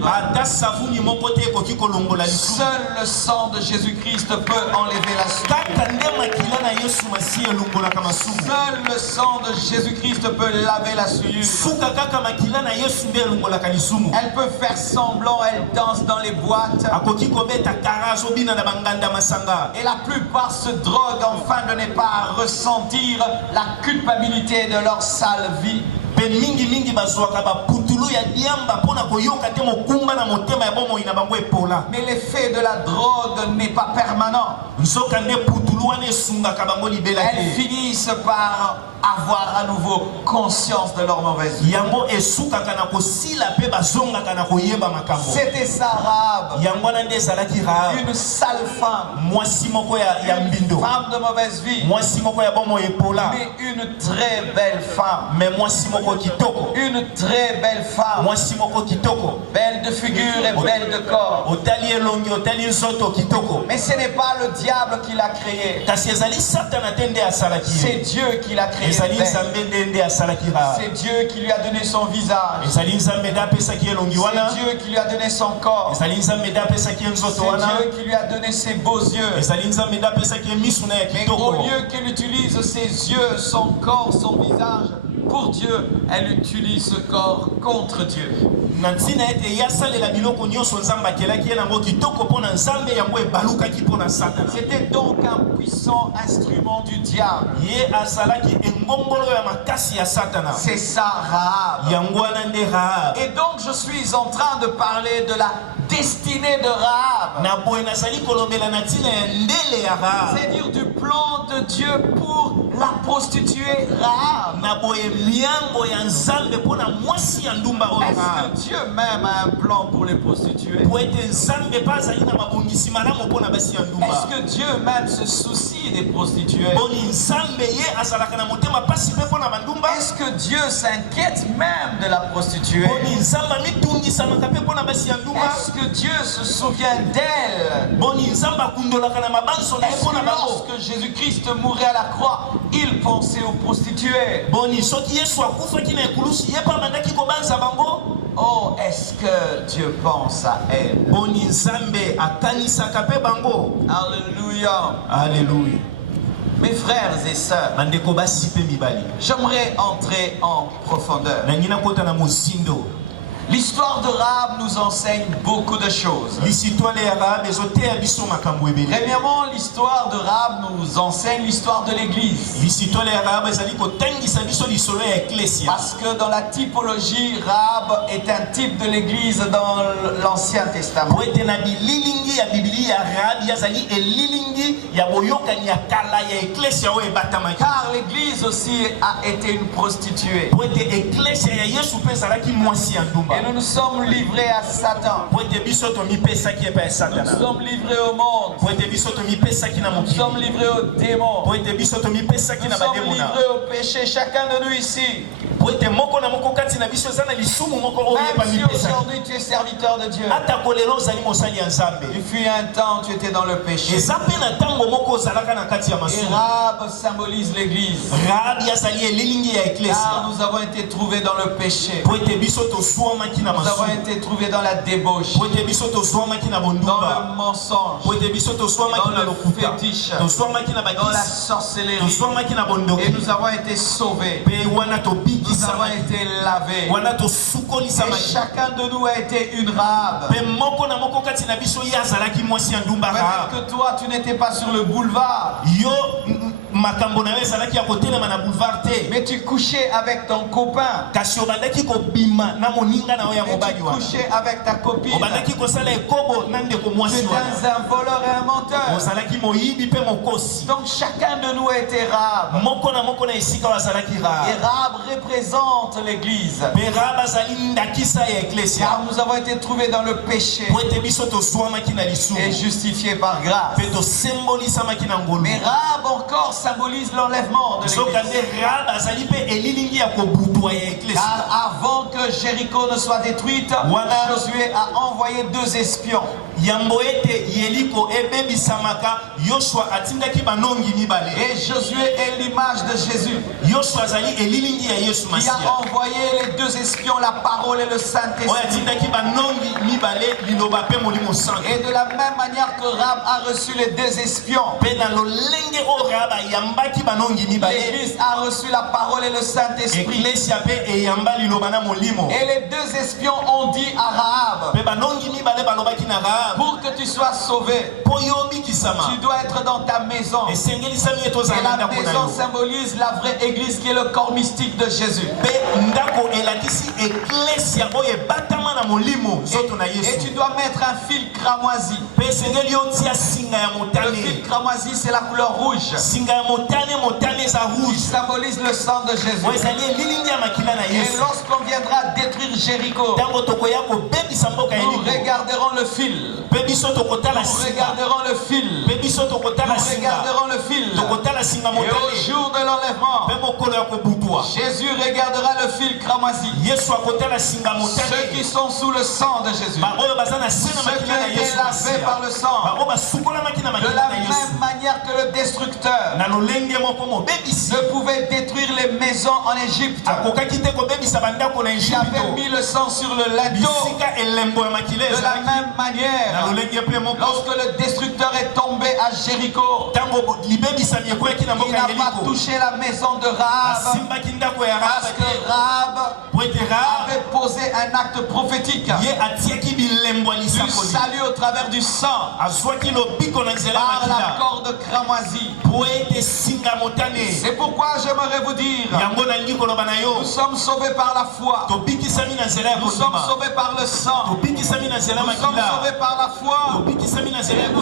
Seul le sang de Jésus-Christ peut enlever la souillure. Seul le sang de Jésus-Christ peut laver la souillure. Elle peut faire semblant, elle danse dans les boîtes. Et la plupart se droguent afin de ne pas ressentir la culpabilité de leur sale vie. Mais l'effet de la drogue n'est pas permanent. Elles finissent par avoir à nouveau conscience de leur mauvaise vie. C'était ça, Rahab. Une sale femme. Une femme de mauvaise vie. Mais une très belle femme. Une très belle femme. Belle de figure et belle de corps. Mais ce n'est pas le diable qui l'a créée. C'est Dieu qui l'a créée. C'est Dieu qui lui a donné son visage. C'est Dieu qui lui a donné son corps. C'est Dieu qui lui a donné ses beaux yeux. Mais au lieu qu'elle utilise ses yeux, son corps, son visage pour Dieu, elle utilise ce corps contre Dieu. C'était donc un puissant instrument du diable. C'est ça, Rahab. Et donc je suis en train de parler de la destinée de Rahab. C'est-à-dire du plan de Dieu pour la prostituée Rahab. Est-ce que Dieu même a un plan pour les prostituées? Est-ce que Dieu même se soucie des prostituées? Est-ce que Dieu s'inquiète même de la prostituée? Est-ce que Dieu se souvient d'elle? Est-ce que lorsque Jésus-Christ mourait à la croix, il pensait aux prostituées? Oh, est-ce que Dieu pense à elle? Alléluia. Alléluia. Mes frères et sœurs, j'aimerais entrer en profondeur. L'histoire de Rahab nous enseigne beaucoup de choses. Premièrement, l'histoire de Rahab nous enseigne l'histoire de l'Église. Parce que dans la typologie, Rahab est un type de l'Église dans l'Ancien Testament. Car l'Église aussi a été une prostituée. Et nous nous sommes livrés à Satan. Nous sommes livrés au monde. Nous sommes livrés aux démons. Nous sommes livrés au péché, chacun de nous ici. Même si aujourd'hui tu es serviteur de Dieu, il fut un temps tu étais dans le péché. Et Rahab symbolise l'Église. Car nous avons été trouvés dans le péché. Nous avons été trouvés dans la débauche, dans le mensonge, dans le fétiche, dans la sorcellerie. Et nous avons été sauvés. Nous avons été lavés. Et chacun de nous a été une Rahab. Peut-être que toi, tu n'étais pas sur le boulevard, mais tu couchais avec ton copain, mais tu couchais avec ta copine. Tu étais un voleur et un menteur. Donc chacun de nous a été Rahab. Et Rahab représente l'église. Car nous avons été trouvés dans le péché et justifiés par grâce. Mais Rahab encore symbolise l'enlèvement de l'église. Car avant que Jéricho ne soit détruite, Josué a envoyé 2 espions. Et Josué est l'image de Jésus, qui a envoyé les 2 espions, la parole et le Saint-Esprit. Et de la même manière que Rahab a reçu les 2 espions, l'église a reçu la parole et le Saint-Esprit. Et les 2 espions ont dit à Rahab, pour que tu sois sauvé, tu dois être dans ta maison. Et la maison symbolise la vraie église qui est le corps mystique de Jésus. Et tu dois mettre un fil cramoisi. Le fil cramoisi, c'est la couleur rouge, qui symbolise le sang de Jésus. Et lorsqu'on viendra détruire Jéricho, nous regarderons le fil. Nous regarderons le fil. Nous regarderons le fil. Et au jour de l'enlèvement, Jésus regardera le fil cramoisi. Ceux qui sont sous le sang de Jésus, ceux qui ont été lavés par le sang, de la même manière que le destructeur ne pouvait détruire les maisons en Égypte, il avait mis le sang sur le linteau. De la même manière, lorsque le destructeur est tombé à Jéricho, il n'a pas touché la maison de Rahab, parce que Rahab avait posé un acte prophétique du salut au travers du sang, par la corde cramoisie. C'est pourquoi j'aimerais vous dire, nous sommes sauvés par la foi, nous sommes sauvés par le sang, nous sommes sauvés par la foi, nous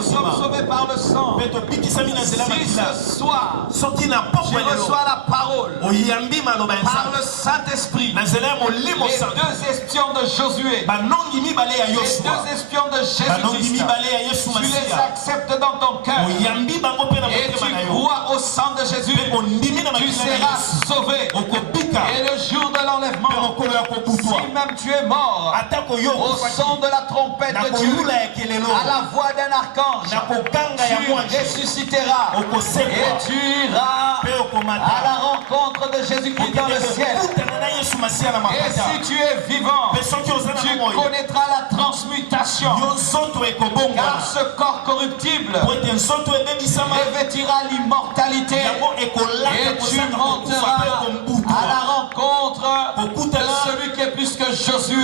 sommes sauvés par le sang. Si ce soir tu reçois la parole par le Saint-Esprit, les 2 espions de Josué, les 2 espions de Jésus-Christ, tu les acceptes dans ton cœur et tu crois au sang de Jésus, tu seras sauvé. Et le jour de l'enlèvement, si même tu es mort, au son de la trompette de Dieu, à la voix d'un archange, tu ressusciteras et tu iras à la rencontre de Jésus-Christ dans le ciel. Et si tu es vivant, tu connaîtras la transmutation, car ce corps corruptible revêtira l'immortalité et tu monteras à la rencontre de celui qui est plus que Josué,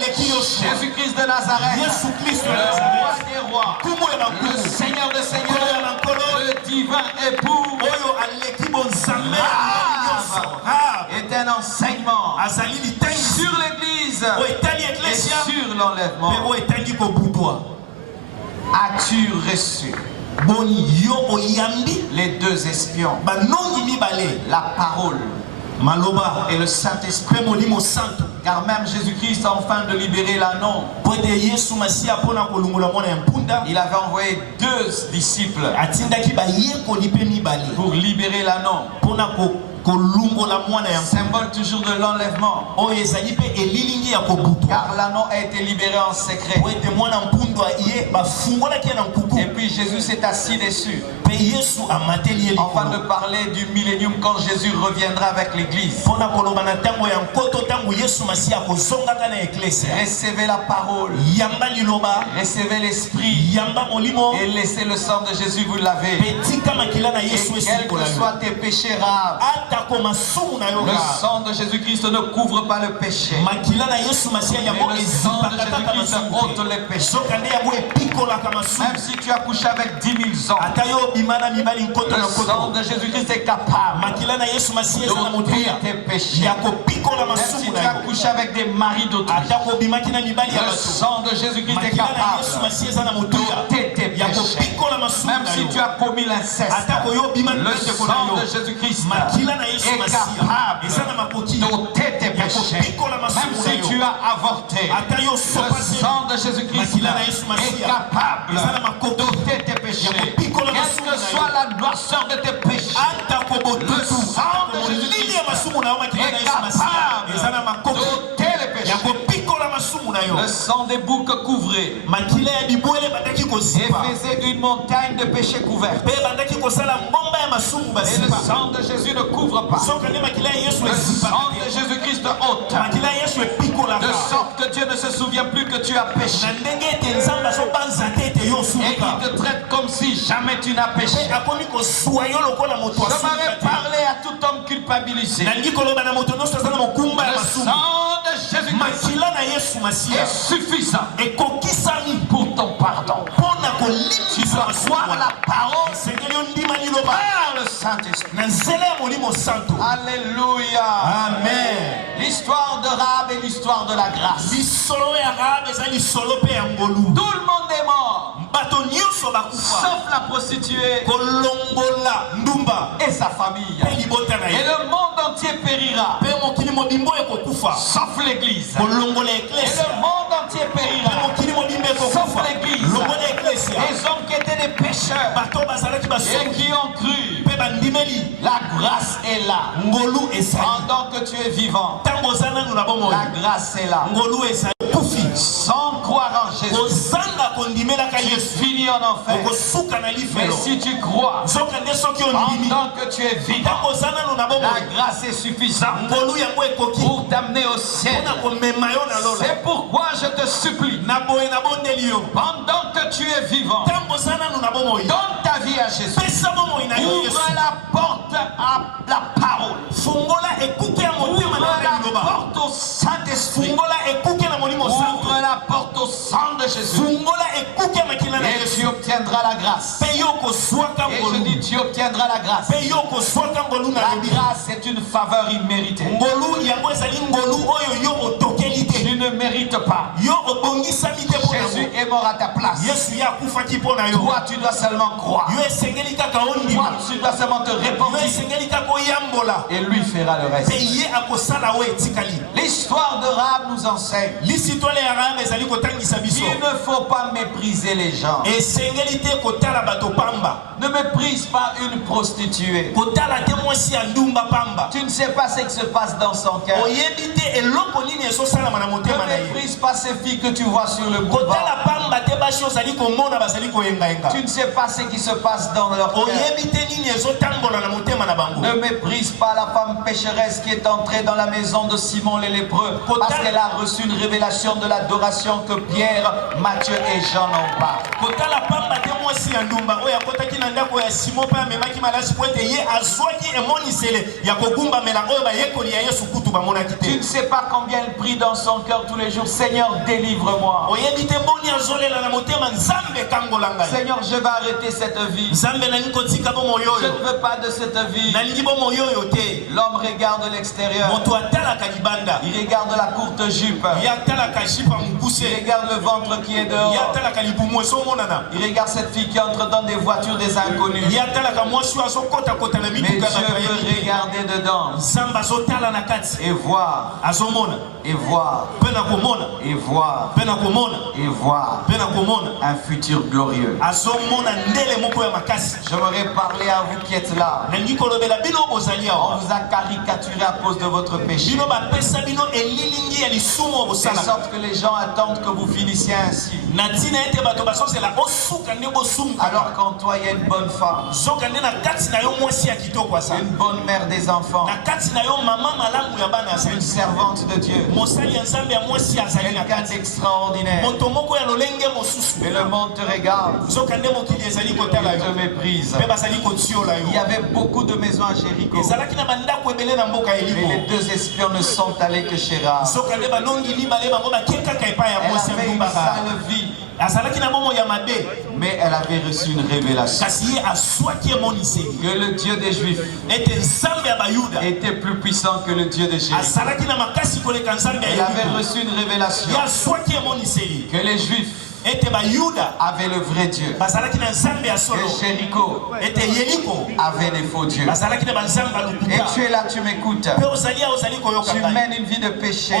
Jésus-Christ de Nazareth, le roi des rois, le Seigneur des seigneurs, le divin époux. Est un enseignement sur l'église et sur l'enlèvement. As-tu reçu les 2 espions, la parole et le Saint-Esprit? Car même Jésus-Christ, afin de libérer l'anneau, il avait envoyé 2 disciples pour libérer l'anneau. kolungola mwana ya symbole toujours de l'enlèvement. oyo ezali pe elilingi ya kobutwa Car l'anneau a été libéré en secret. po ete mwana mpundwa ye bafungolaki ye na nkuku Et puis Jésus s'est assis dessus. pe yesu amateli ye Afin de likolo parler du millénium quand Jésus reviendra avec l'église. mpona koloba na ntango ya nkoto ntango yesu masiya akozongaka na eklesia Recevez la parole, yamba liloba recevez l'esprit yamba molimo et laissez le sang de Jésus vous laver. pe tika makila na Et yesu quels esikola que yo soient tes péchés rares, atako masumu na yo le kaka. sang de Jésus-Christ ne couvre pas le péché. makila na yesu masiya yango Mais le sang de ezipaka kaka Jésus-Christ masumu ôte les péchés. soka nde yango epikolaka masumu Même si tu as couché avec 10 000 hommes, ata yo obima na mibali nkoto na le sang nkoto de Jésus-Christ est capable makila na yesu masiya eza na d'ôter motuya tes péchés. ya kopikola Même si masumu tu na as yo couché avec des maris d'autrui, ata kobimaki na mibali ya le bato sang de Jésus-Christ est makila na yesu capable masiya eza na motuya d'ôter tes ya péchés. kopikola masumu Même na si yo tu as commis l'inceste, ata koyo obima le ndeko na sang yo de Jésus-Christ makila na yesu est masiya eza na capable makoki d'ôter tes ya péchés. kopikola Même masumu na si yo tu as avorté, ata yo le sopase sang de Jésus-Christ makila na yesu est masiya capable eza na makoki d'ôter tes péchés. ya kopikola Quelle masumu que na yo soit la noirceur de tes péchés, ata le kobotutu sang de molili ya Jésus-Christ masumu na yo makila na est yesu masiya eza na capable makoki d'ôter les ya péchés. kopikola masumu na yo Le sang des boucs couvrés makila ya bibwele bandaki et kozipa faisait une montagne de péchés couverts. mpe bandaki kosala ngomba ya masumu Et le basipa sang de Jésus ne couvre pas. soka nde makila ya yesu Le ezipaka sang te de Jésus-Christ ôte. makila ya yesu epikolaka De sorte que Dieu ne se souvient plus que tu as péché. na ndenge ete nzambe azobanza te ete yo Et osuluka il te traite comme si jamais tu n'as péché. mpe akomi kosuwa yo lokola moto Je asuluka m'avais te parlé à tout homme culpabilisé. nalingi koloba na moto nyonso aza na mokumba ya Le masumu sang de Jésus-Christ makila na yesu masiya est suffisant ekokisami pour ton pardon. mpona Tu kolimisa dois masumu croire wana la parole sengeli yo ndima liloba par le Saint-Esprit. na nzela ya molimo santo Alléluia. amen L'histoire de Rahab est l'histoire de la grâce. lisolo ya rahabe eza lisolo mpe ya ngolu Tout le monde est mort, bato nyonso bakufa sauf la prostituée kolongola ndumba et sa famille. mpe libota na Et ye le monde entier périra, mpe mokili mobimba ekokufa sauf l'Église. kolongola Et eklesia le monde entier mpe périra, mokili mobimba sauf ekokufa l'Église. longola eklesia Les hommes qui étaient des pécheurs bato bazalaki et basoki qui ont cru. mpe bandimeli La grâce est là. ngolu ezali Pendant que tu es vivant, ntango oza nanu na bomoi la grâce est là. ngolu ezali okufi Sans croire en Jésus, kozanga kondimelaka tu yesu finis en enfer. okosuka na Mais lifelo si tu crois, nzoka nde soki ondimi pendant que tu es vivant, ntango oza nanu na la bomoi grâce est suffisante ngolu yango ekoki pour t'amener au ciel. mpona komema yo na lola C'est pourquoi je te supplie, na boye nabondeli yo pendant que tu es vivant, ntango oza nanu na bomoi donne ta vie à Jésus. pesa bomoi na yo yesu Ouvre la porte à la parole. fungola ekuke ya motema Ouvre na yo na la liloba porte au Saint-Esprit. fungola ekuke na molimo Ouvre santo la porte au sang de Jésus. fungola ekuke ya makila na Et yesu tu obtiendras la grâce. mpe yo kozwaka Et je ngolu dis, tu obtiendras la grâce. mpe yo kozwaka ngolu na La lobi grâce est une faveur imméritée. ngolu yango ezali ngolu oyo yo otokeli te Tu ne mérites pas. yo obongisami te mpo Jésus nango est mort à ta place. yesu ye akufaki mpo na yo Toi, tu dois seulement croire. yo esengeli kaka Toi, ondima tu dois seulement te yo répandre. esengeli kaka oyambola Et lui fera le reste. mpe ye akosala oyo etikali L'histoire de Rahab nous enseigne lisitwale ya rahabe ezali kotangisa biso qu'il ne faut pas mépriser les gens. esengeli te kotala bato pamba Ne méprise pas une prostituée. kotala te mwasi ya ndumba pamba Tu ne sais pas ce qui se passe dans son cœur. oyebi te eloko nini ezosalama na motema na Ne ye méprise pas ces filles que tu vois sur le boulevard. kotala pamba te basi ozali komona bazali koyengayenga Tu ne sais pas ce qui se passe dans leur cœur. oyebi te nini ezotambola na motema na bango Ne méprise pas la femme pécheresse qui est entrée dans la maison de Simon les lépreux parce qu'elle a reçu une révélation de l'adoration que Pierre, Matthieu et Jean n'ont pas. kotala pamba te mwasi ya ndumba oyo akotaki na ndako ya simon mpe amemaki malasi po ete ye azwaki emonisele ya kogumbamela oyo bayekoli ya yesu kutu bamonaki Tu ne te sais pas combien elle prie dans son cœur tous les jours. Seigneur, délivre-moi. oyebi te boni azolela na motema nzambe ekangola ngai Seigneur, je vais arrêter cette vie. nzambe nalingi kotika bomoi Je oyo ne veux pas de cette vie. nalingi bomoi oyo te L'homme regarde l'extérieur. moto atalaka libanda Il regarde la courte jupe. ye atalaka jipa Il mokuse regarde le ventre qui est dehors. ye atalaka libumu ezomonana Il regarde cette fille qui entre dans des voitures des inconnus. ye atalaka mwasi oyo azokotakota na Mais mituka Dieu bato veut ayebi te regarder regarder dedans Nzambe azotala na kati et voir, azomona et voir, mpe na komona et voir, mpe na komona et voir mpe na komona un futur glorieux. azomona ndele moko ya makasi. J'aimerais parler à vous qui êtes là. nalingi kolobela bino bozali On awa vous a caricaturé à cause de votre péché. bino bapesa bino elilingi ya lisumu oyo De bosalaka sorte que les gens attendent que vous finissiez ainsi. na ntina ete bato bazozela osuka nde bosumuka Alors qu'en toi, il y a une bonne femme, soka nde na kati na yo mwasi ya kitoko azala une bonne mère des enfants, na kati na yo mama malamu ya bana une azali servante de Dieu, mosali ya nzambe ya mwasi azali na quelqu'un kati d'extraordinaire. moto moko ya lolenge mosusu Mais le monde te regarde, soka nde mokili ezali kotala il yo te méprise. mpe bazali kotiola Il y yo avait beaucoup de maisons à Jéricho, ezalaki na bandako ebele na mboka mais les eliko deux espions ne sont allés que chez Rahab. soka nde balongi libale bango bakie kaka epai ya Elle mwasi ya avait une mbubaka sale vie, azalaki na bomo ya mabe mais elle avait reçu une révélation kasi ye aswaki emoniseli que le Dieu des Juifs ete nzambe ya bayuda était plus puissant que le Dieu des Jéricho. azalaki na makasi koleka nzambe Elle ya avait yeriko reçu une révélation ye aswaki emoniseli que les Juifs ete bayuda avaient le vrai Dieu, bazalaki na nzambe ya solo que Jéricho ete yeriko avait des faux dieux. bazalaki na banzambe ya Et lokuta tu es là, tu m'écoutes. mpe ozali awa ozali koyoka Tu ngai mènes une vie de péché,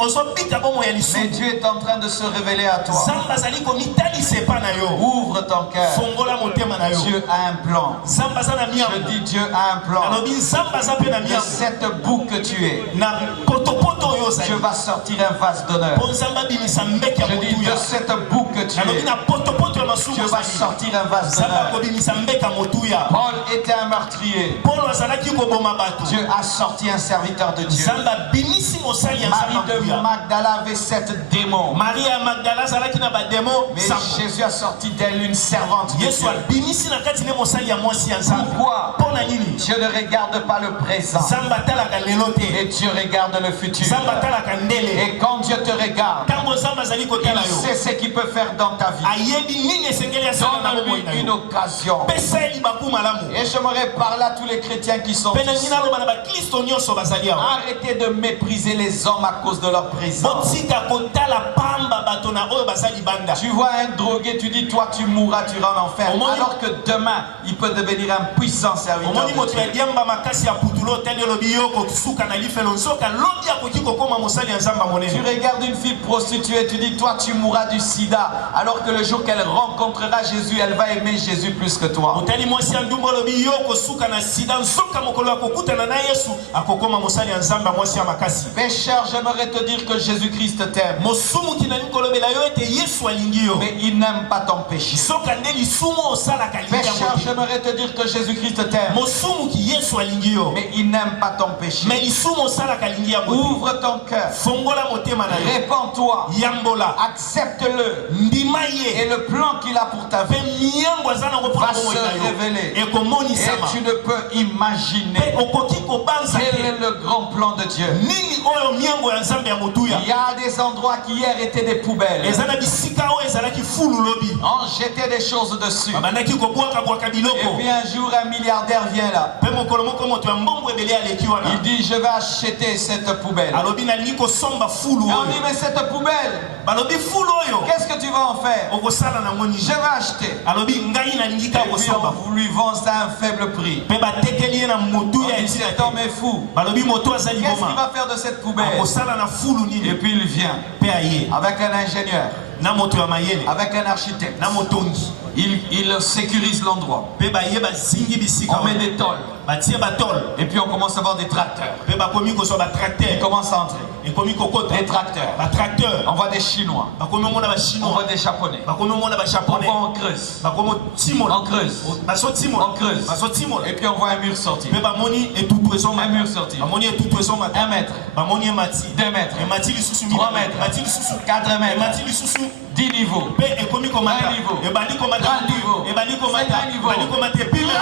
ozobika bomo ya mais lisumu Dieu est en train de se révéler à toi. nzambe azali komitalisa epa na yo Ouvre ton cœur. fongola motema na yo Dieu a un plan. nzambe aza na Je miambo dis Dieu a un plan. alobi nzambe aza mpe na De miambo cette boue que tu es, na potopoto oyo Dieu ozali va sortir un vase d'honneur. mpo nzambe abimisa mbeki ya Je dis motuya de cette boue que tu alobi es, na potopoto ya masumu Dieu va ozali sortir un vase nzambe d'honneur. akobimisa mbeki ya motuya Paul était un meurtrier. polo azalaki koboma bato Dieu a sorti un serviteur de Dieu. nzambe abimisi mosali ya Marie nzambe de akuya Magdala avait 7 démons. maria ya magdala azalaki na bademo Mais sambo Jésus a sorti d'elle une servante de yesu Dieu. abimisi na kati nde mosali ya mwasi ya nzambe Pourquoi? mpo na nini Dieu ne regarde pas le présent, nzambe atalaka lelo te et Dieu regarde le futur. nzambe atalaka ndele Et quand Dieu te regarde, ntango nzambe azali kotala il yo sait ce qu'il peut faire dans ta vie. ayebi nini esengeli asala na bomoi na Donne-lui une yo occasion. pesa ye libaku malamu Et j'aimerais parler à tous les chrétiens qui sont mpe nangi ici. naloba na baklisto nyonso bazali awa Arrêtez de mépriser les hommes à cause de leur présence. botika kotala pamba bato na oyo baza libanda Tu vois un drogué, tu dis toi tu mourras, tu iras en enfer. Alors que demain, il peut devenir un puissant serviteur omoni de moto ya Dieu. diamba makasi ya putulo otali olobi yo kosuka na lifelo nzoka lobi akoki kokóma mosali ya nzambe Tu monene regardes une fille prostituée, tu dis toi tu mourras du sida. Alors que le jour qu'elle rencontrera Jésus, elle va aimer Jésus plus que toi. otali mwasi ya ndumba olobi yo kosuka na sida nzoka mokolo akokutana na yesu akokóma mosali ya nzambe ya mwasi ya makasi Pécheur, j'aimerais te dire que Jésus-Christ t'aime. mosumuki nali kolobela yo ete yesu alingi yo Mais il n'aime pas ton péché. soka nde lisumu osalaka lingi Pécheur, yango te j'aimerais te dire que Jésus-Christ t'aime. mosumuki yesu alingi yo Mais il n'aime pas ton péché. me lisumu osalaka lingi yango te Ouvre ton cœur. fongola motema na yo Répands-toi. yambola Accepte-le. ndima Et ye le plan qu'il a pour ta mpe vie miyango aza nango mpona va bomoi se na yo révéler. ekomonisama Et tu ne peux imaginer mpe okoki kobanza quel te est le grand plan de Dieu. nini oyo miyango ya nzambe ya motuya Il y a des endroits qui hier étaient des poubelles. eza na bisika oyo ezalaki fulu lobi On jetait des choses dessus. babandaki kobwakabwaka Et biloko puis un jour, un milliardaire vient là. mpe mokolo moko moto ya mbongo ebele aleki Il wana dit, je vais acheter cette poubelle. alobi nalingi kosomba fulu Et on dit, oyo mais cette poubelle, balobi fulu oyo qu'est-ce que tu vas en faire? okosala nango nini Je vais acheter. alobi ngai nalingi kaka Et puis kosomba on lui vend ça à un faible prix. mpe batekeli ye na motu On ya dit, etina cet te homme est fou. balobi moto aza Qu'est-ce qu'il liboma va faire de cette poubelle? akosala na fulu Et nini puis il vient mpe aye avec un ingénieur, na moto ya mayele avec un architecte. na motongi Il sécurise l'endroit. mpe baye bazingi bisika On met des tôles. batie batole Et puis on commence à avoir des tracteurs. mpe bakomi kozwa Ils batracteur commencent à entrer. ekomi kokota Des tracteurs. batracteur On voit des Chinois. bakomi omona On bachinois voit des Japonais. bakomi omona On bajaponais voit en creuse. bakomi otimola On creuse. bazotimola On creuse. bazotimola Et puis on voit un mur sortir. mpe bamoni etutu ezomata Un mur sortir. bamoni etutu ezomata 1 mètre, bamoni emati 2 mètres, emati lisusu 3 mètres, emati lisusu 4 mètres, emati lisusu 10 niveaux. mpe ekomi komata Un niveau. ebandi komata 3 niveaux. ebandi komata 5 niveaux. ebandi komata epime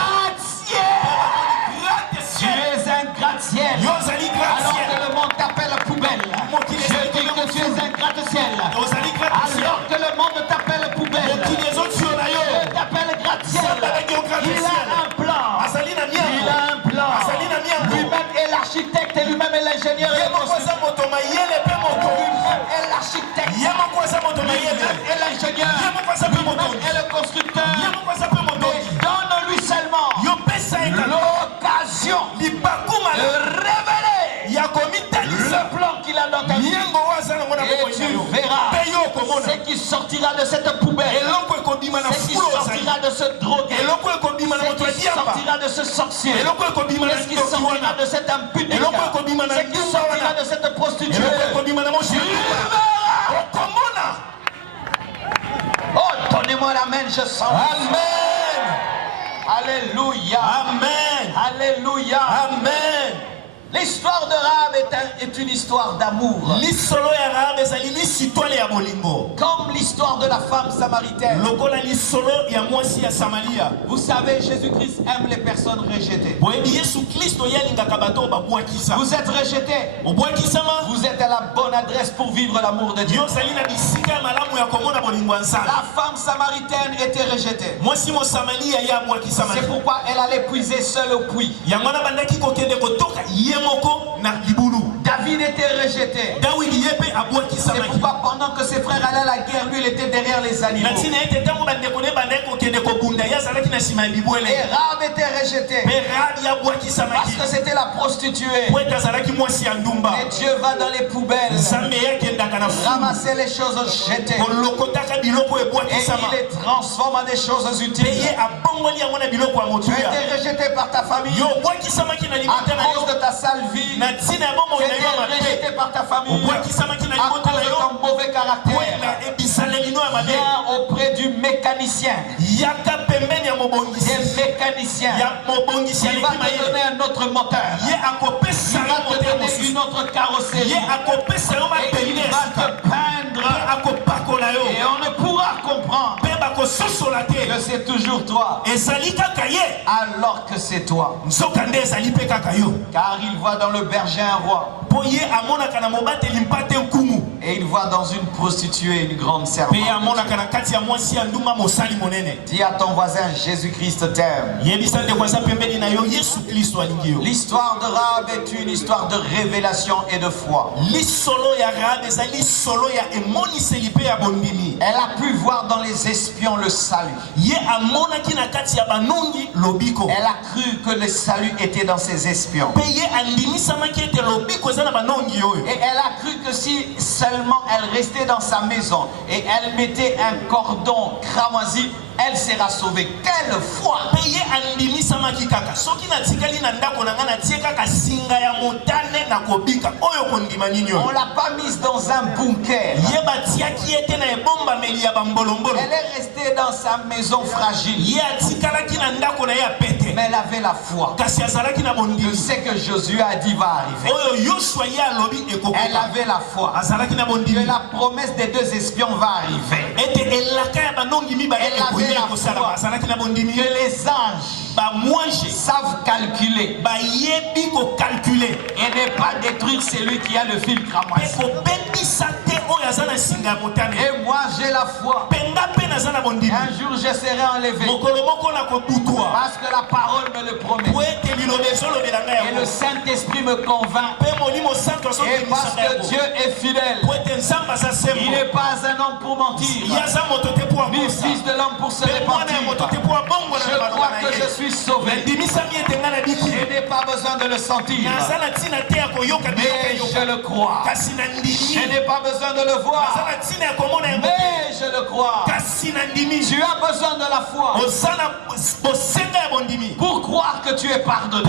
Tu es un gratte-ciel. yo ozali Alors gratte-ciel que le monde t'appelle poubelle. Je dis que tu es un gratte-ciel. ozali gratte-ciel Alors que le monde t'appelle poubelle. mokili ezotiola yo Dieu t'appelle gratte-ciel. Zambelaki yo Il gratte-ciel a un plan. azali na Il a miango un plan. azali na miango Lui-même est l'architecte et lui-même est l'ingénieur et ye le moko aza constructeur. moto mayele mpe moto Lui-même est l'architecte. ye moko aza moto mayele Lui-même est l'ingénieur. ye moko aza mpe moto Lui-même est le constructeur. ye moko aza mpe moto Mais donne-lui seulement yo pesa ye kaka l'occasion libaku de sortira de cette poubelle, ce qui sortira de ce drogué, ce qui sortira de ce sorcier, ce qui sortira de cet impudique, ce qui sortira de cette prostituée. Oh, donnez-moi l'amen, je sens. Amen. Alléluia. Amen. Alléluia. Amen. L'histoire de Rahab est une histoire d'amour. Comme l'histoire de la femme samaritaine. Vous savez, Jésus-Christ aime les personnes rejetées. Vous êtes rejeté. Vous êtes à la bonne adresse pour vivre l'amour de Dieu. La femme samaritaine était rejetée. C'est pourquoi elle allait puiser seule au puits. David était rejeté. C'est pourquoi pendant que ses frères allaient à la guerre, lui il était derrière les animaux. Et Rahab était rejeté parce que c'était la prostituée. Et Dieu va dans les poubelles ramasser les choses jetées et il les transforme en des choses utiles. Tu as été rejeté par ta famille à cause de ta sale vie. Tu as été rejeté par ta famille à cause de ton mauvais caractère. Viens auprès du mécanicien. Des mécaniciens. Il va te donner un autre moteur. Il va te donner une autre carrosserie. Et il va te peindre. Et on ne pourra comprendre que c'est toujours toi alors que c'est toi. Car il voit dans le berger un roi. Et il voit dans une prostituée une grande servante. Dis à ton voisin, Jésus-Christ t'aime. L'histoire de Rahab est une histoire de révélation et de foi. Elle a pu voir dans les espions le salut. Elle a cru que le salut était dans ses espions. Et elle a cru que si seulement elle restait dans sa maison et elle mettait un cordon cramoisi, elle sera sauvée. Quelle foi! On l'a pas mise dans un bunker. Elle est restée dans sa maison fragile. Mais elle avait la foi. Je sais que Josué a dit va arriver. Elle avait la foi que la promesse des deux espions va arriver. Elle avait la foi que les anges savent calculer et ne pas détruire celui qui a le fil cramoisi. Et moi j'ai la foi. Un jour je serai enlevé parce que la parole me le promet. Et le Saint-Esprit me convainc. Et parce que Dieu est fidèle. Il n'est pas un homme pour mentir, ni fils de l'homme pour se repentir. Je crois que je suis sauvé. Je n'ai pas besoin de le sentir, mais je le crois. Je n'ai pas besoin de le voir, mais je le crois. Tu as besoin de la foi pour croire que tu es pardonné.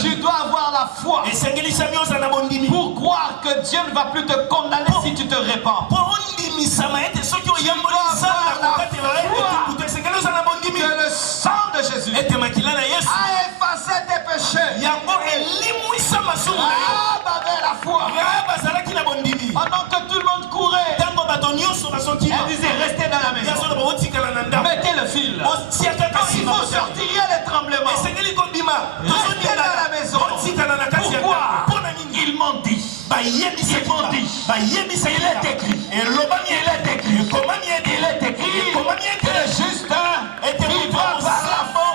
Tu dois avoir la foi pour croire que Dieu ne va plus te condamner si tu te répands. Que le sang de Jésus a effacé tes péchés. Rahab avait la foi. Pendant que tout le monde courait, elle disait restez dans la maison. Mettez le fil. Quand il faut sortir, il y a les tremblements. Restez dans la maison. Pourquoi? Ils m'ont dit. Ils m'ont dit. Il est écrit. Il est écrit. Il est écrit. Que le juste vivra par la foi.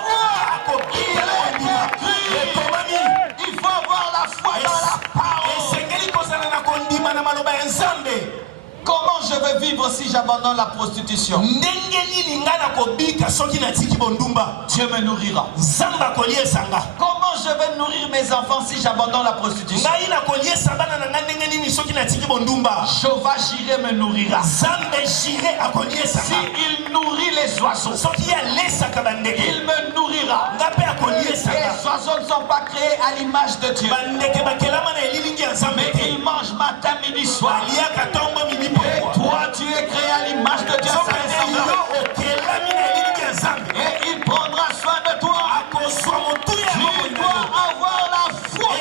Il est écrit. Il faut avoir la foi dans la parole. Comment je vais vivre si j'abandonne la prostitution? Dieu me nourrira. Comment je je vais nourrir mes enfants si j'abandonne la prostitution? Jehovah Jireh me nourrira. Si il nourrit les oiseaux, il me nourrira. Les oiseaux ne sont pas créés à l'image de Dieu, mais ils mangent matin, midi, soir. Et toi, tu es créé à l'image de Dieu. Et il prendra soin de toi. Tu dois avoir la foi.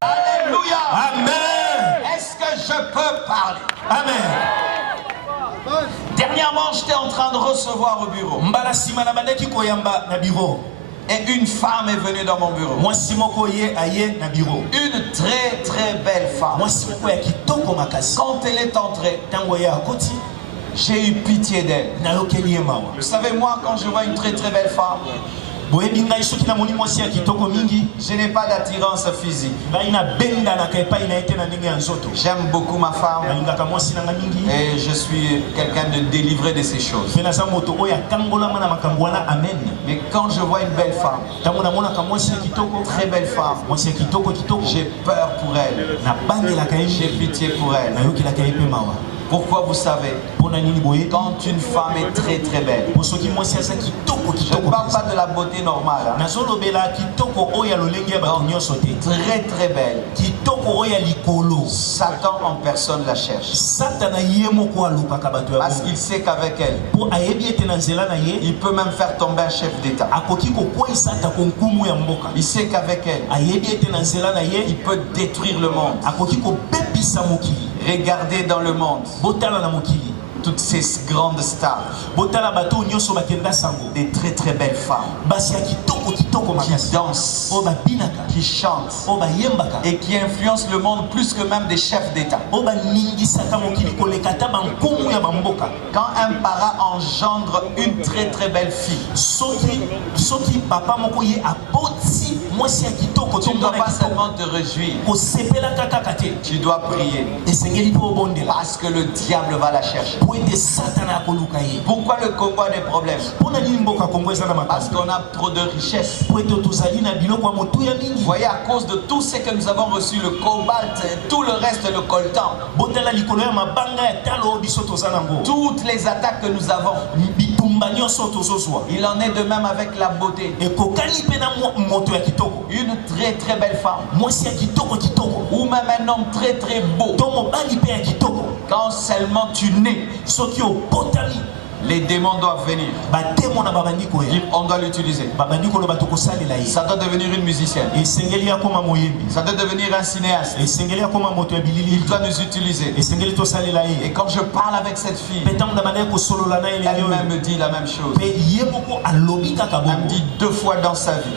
Alléluia. Amen. Est-ce que je peux parler? Amen. Dernièrement, j'étais en train de recevoir au bureau. Et une femme est venue dans mon bureau. Une très très belle femme. Quand elle est entrée, j'ai eu pitié d'elle. Vous savez, moi, quand je vois une très très belle femme, je n'ai pas d'attirance physique. J'aime beaucoup ma femme et je suis quelqu'un de délivré de ces choses. Mais quand je vois une belle femme, très belle femme, j'ai peur pour elle. J'ai pitié pour elle. Pourquoi vous savez? Quand une femme est très très belle, je ne parle pas de la beauté normale, hein. Très très belle. Satan en personne la cherche. Parce qu'il sait qu'avec elle, il peut même faire tomber un chef d'État. Il sait qu'avec elle, il peut détruire le monde. Regardez dans le monde toutes ces grandes stars, des très très belles femmes qui dansent, qui chantent et qui influencent le monde plus que même des chefs d'État. Quand un parent engendre une très très belle fille, tu ne dois pas seulement te réjouir, tu dois prier, parce que le diable va la chercher. Pourquoi le Congo a des problèmes? Parce qu'on a trop de richesses. Vous voyez, à cause de tout ce que nous avons reçu, le cobalt, tout le reste, le coltan, toutes les attaques que nous avons, il en est de même avec la beauté. Une très très belle femme, ou même un homme très très beau, quand seulement tu nais, les démons doivent venir. On doit l'utiliser. Ça doit devenir une musicienne. Ça doit devenir un cinéaste. Il doit nous utiliser. Et quand je parle avec cette fille, elle-même me dit la même chose. Elle me dit 2 fois dans sa vie,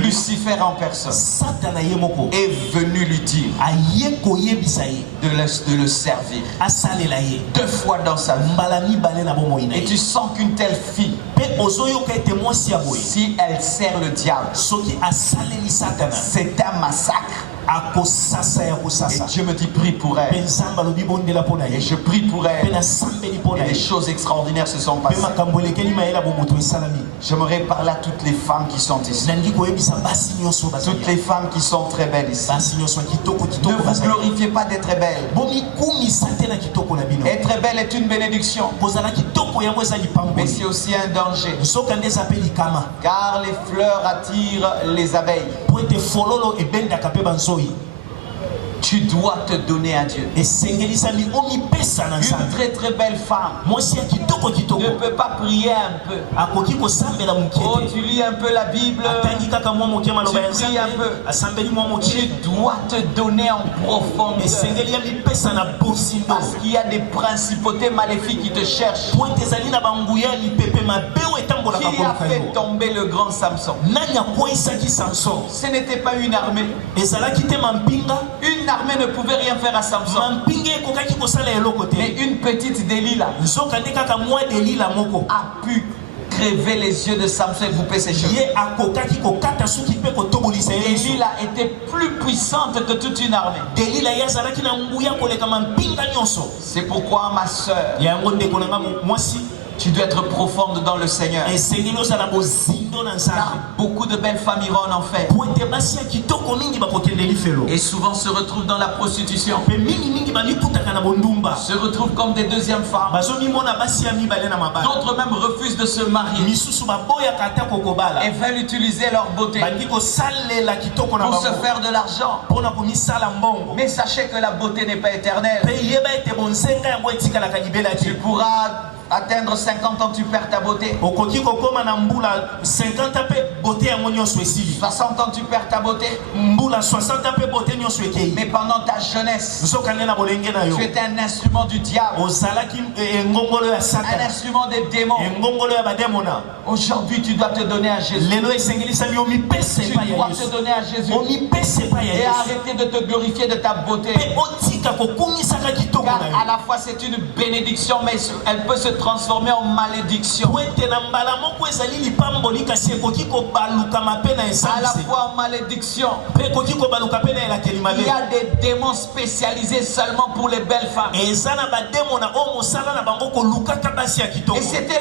Lucifer en personne est venu lui dire de le servir. 2 fois dans sa vie. Et tu sens qu'une telle fille, si elle sert le diable, c'est un massacre. Et Dieu me dit prie pour elle. Et je prie pour elle. Et des choses extraordinaires se sont passées. J'aimerais parler à toutes les femmes qui sont ici. Toutes les femmes qui sont très belles ici. Ne vous glorifiez pas d'être belle. Être belle est une bénédiction, mais c'est aussi un danger. Car les fleurs attirent les abeilles. Tu dois te donner à Dieu. Une très très belle femme ne peut pas prier un peu. Oh, tu lis un peu la Bible, tu pries un peu. Tu dois te donner en profondeur. Parce qu'il y a des principautés maléfiques qui te cherchent. Qui a fait tomber le grand Samson? Ce n'était pas une armée. Une armée ne pouvait rien faire à Samson. Mais une petite Delilah a pu crever les yeux de Samson et couper ses cheveux. Delilah était plus puissante que toute une armée. C'est pourquoi, ma soeur, tu dois être profonde dans le Seigneur. Car beaucoup de belles femmes iront en enfer. Et souvent se retrouvent dans la prostitution. Se retrouvent comme des deuxièmes femmes. D'autres même refusent de se marier. Et veulent utiliser leur beauté pour se faire de l'argent. Mais sachez que la beauté n'est pas éternelle. Tu pourras atteindre 50 ans, tu perds ta beauté. 60 ans, tu perds ta beauté. Mais pendant ta jeunesse, tu étais un instrument du diable, un instrument des démons. Aujourd'hui, tu dois te donner à Jésus. Tu dois te donner à Jésus et arrêter de te glorifier de ta beauté. Car à la fois c'est une bénédiction, mais elle peut se transformer en malédiction. À la fois en malédiction. Il y a des démons spécialisés seulement pour les belles femmes. Et c'était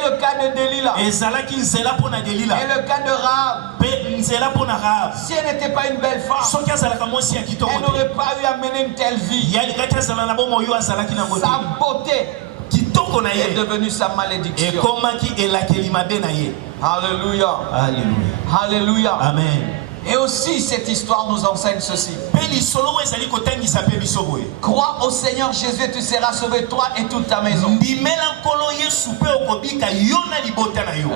le cas de Delilah. Et le cas de Rahab. Si elle n'était pas une belle femme, elle n'aurait pas eu à mener une telle vie. Sa beauté est devenue sa malédiction. Alléluia. Alléluia. Amen. Et aussi cette histoire nous enseigne ceci. Crois au Seigneur Jésus et tu seras sauvé, toi et toute ta maison.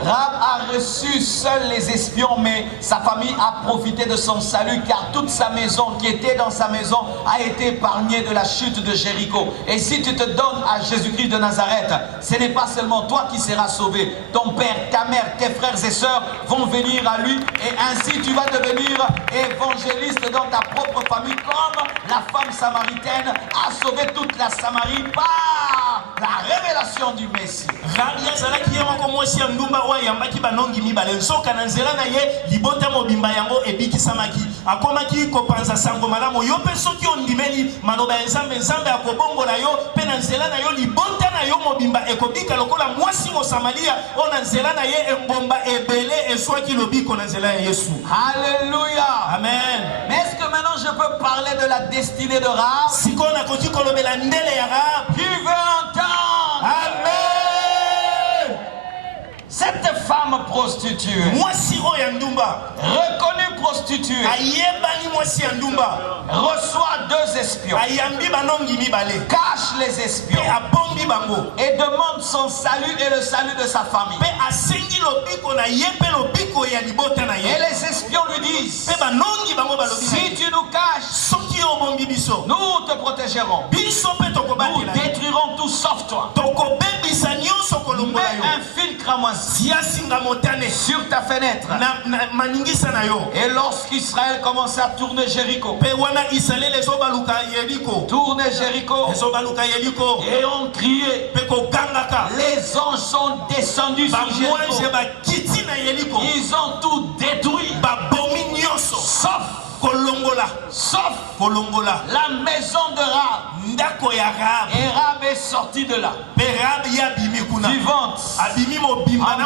Rahab a reçu seul les espions, mais sa famille a profité de son salut, car toute sa maison qui était dans sa maison a été épargnée de la chute de Jéricho. Et si tu te donnes à Jésus-Christ de Nazareth, ce n'est pas seulement toi qui seras sauvé. Ton père, ta mère, tes frères et sœurs vont venir à lui, et ainsi tu vas devenir évangéliste dans ta propre famille, comme la femme samaritaine a sauvé toute la Samarie par la révélation du Messie. Alléluia. Amen. Mais est-ce que maintenant je peux parler de la destinée de Rahab? Qui veut entendre? Amen. Cette femme prostituée, reconnue prostituée, reçoit 2 espions, cache les espions et demande son salut et le salut de sa famille. Et les espions lui disent: si tu nous caches, nous te protégerons, nous détruirons tout sauf toi. Mets un filtre à moi sur ta fenêtre. Et lorsqu'Israël commençait à tourner Jéricho, tourner Jéricho, et on criait, les anges sont descendus sur Jéricho. Ils ont tout détruit, sauf la maison de Rahab. Et Rahab est sorti de là, vivante, en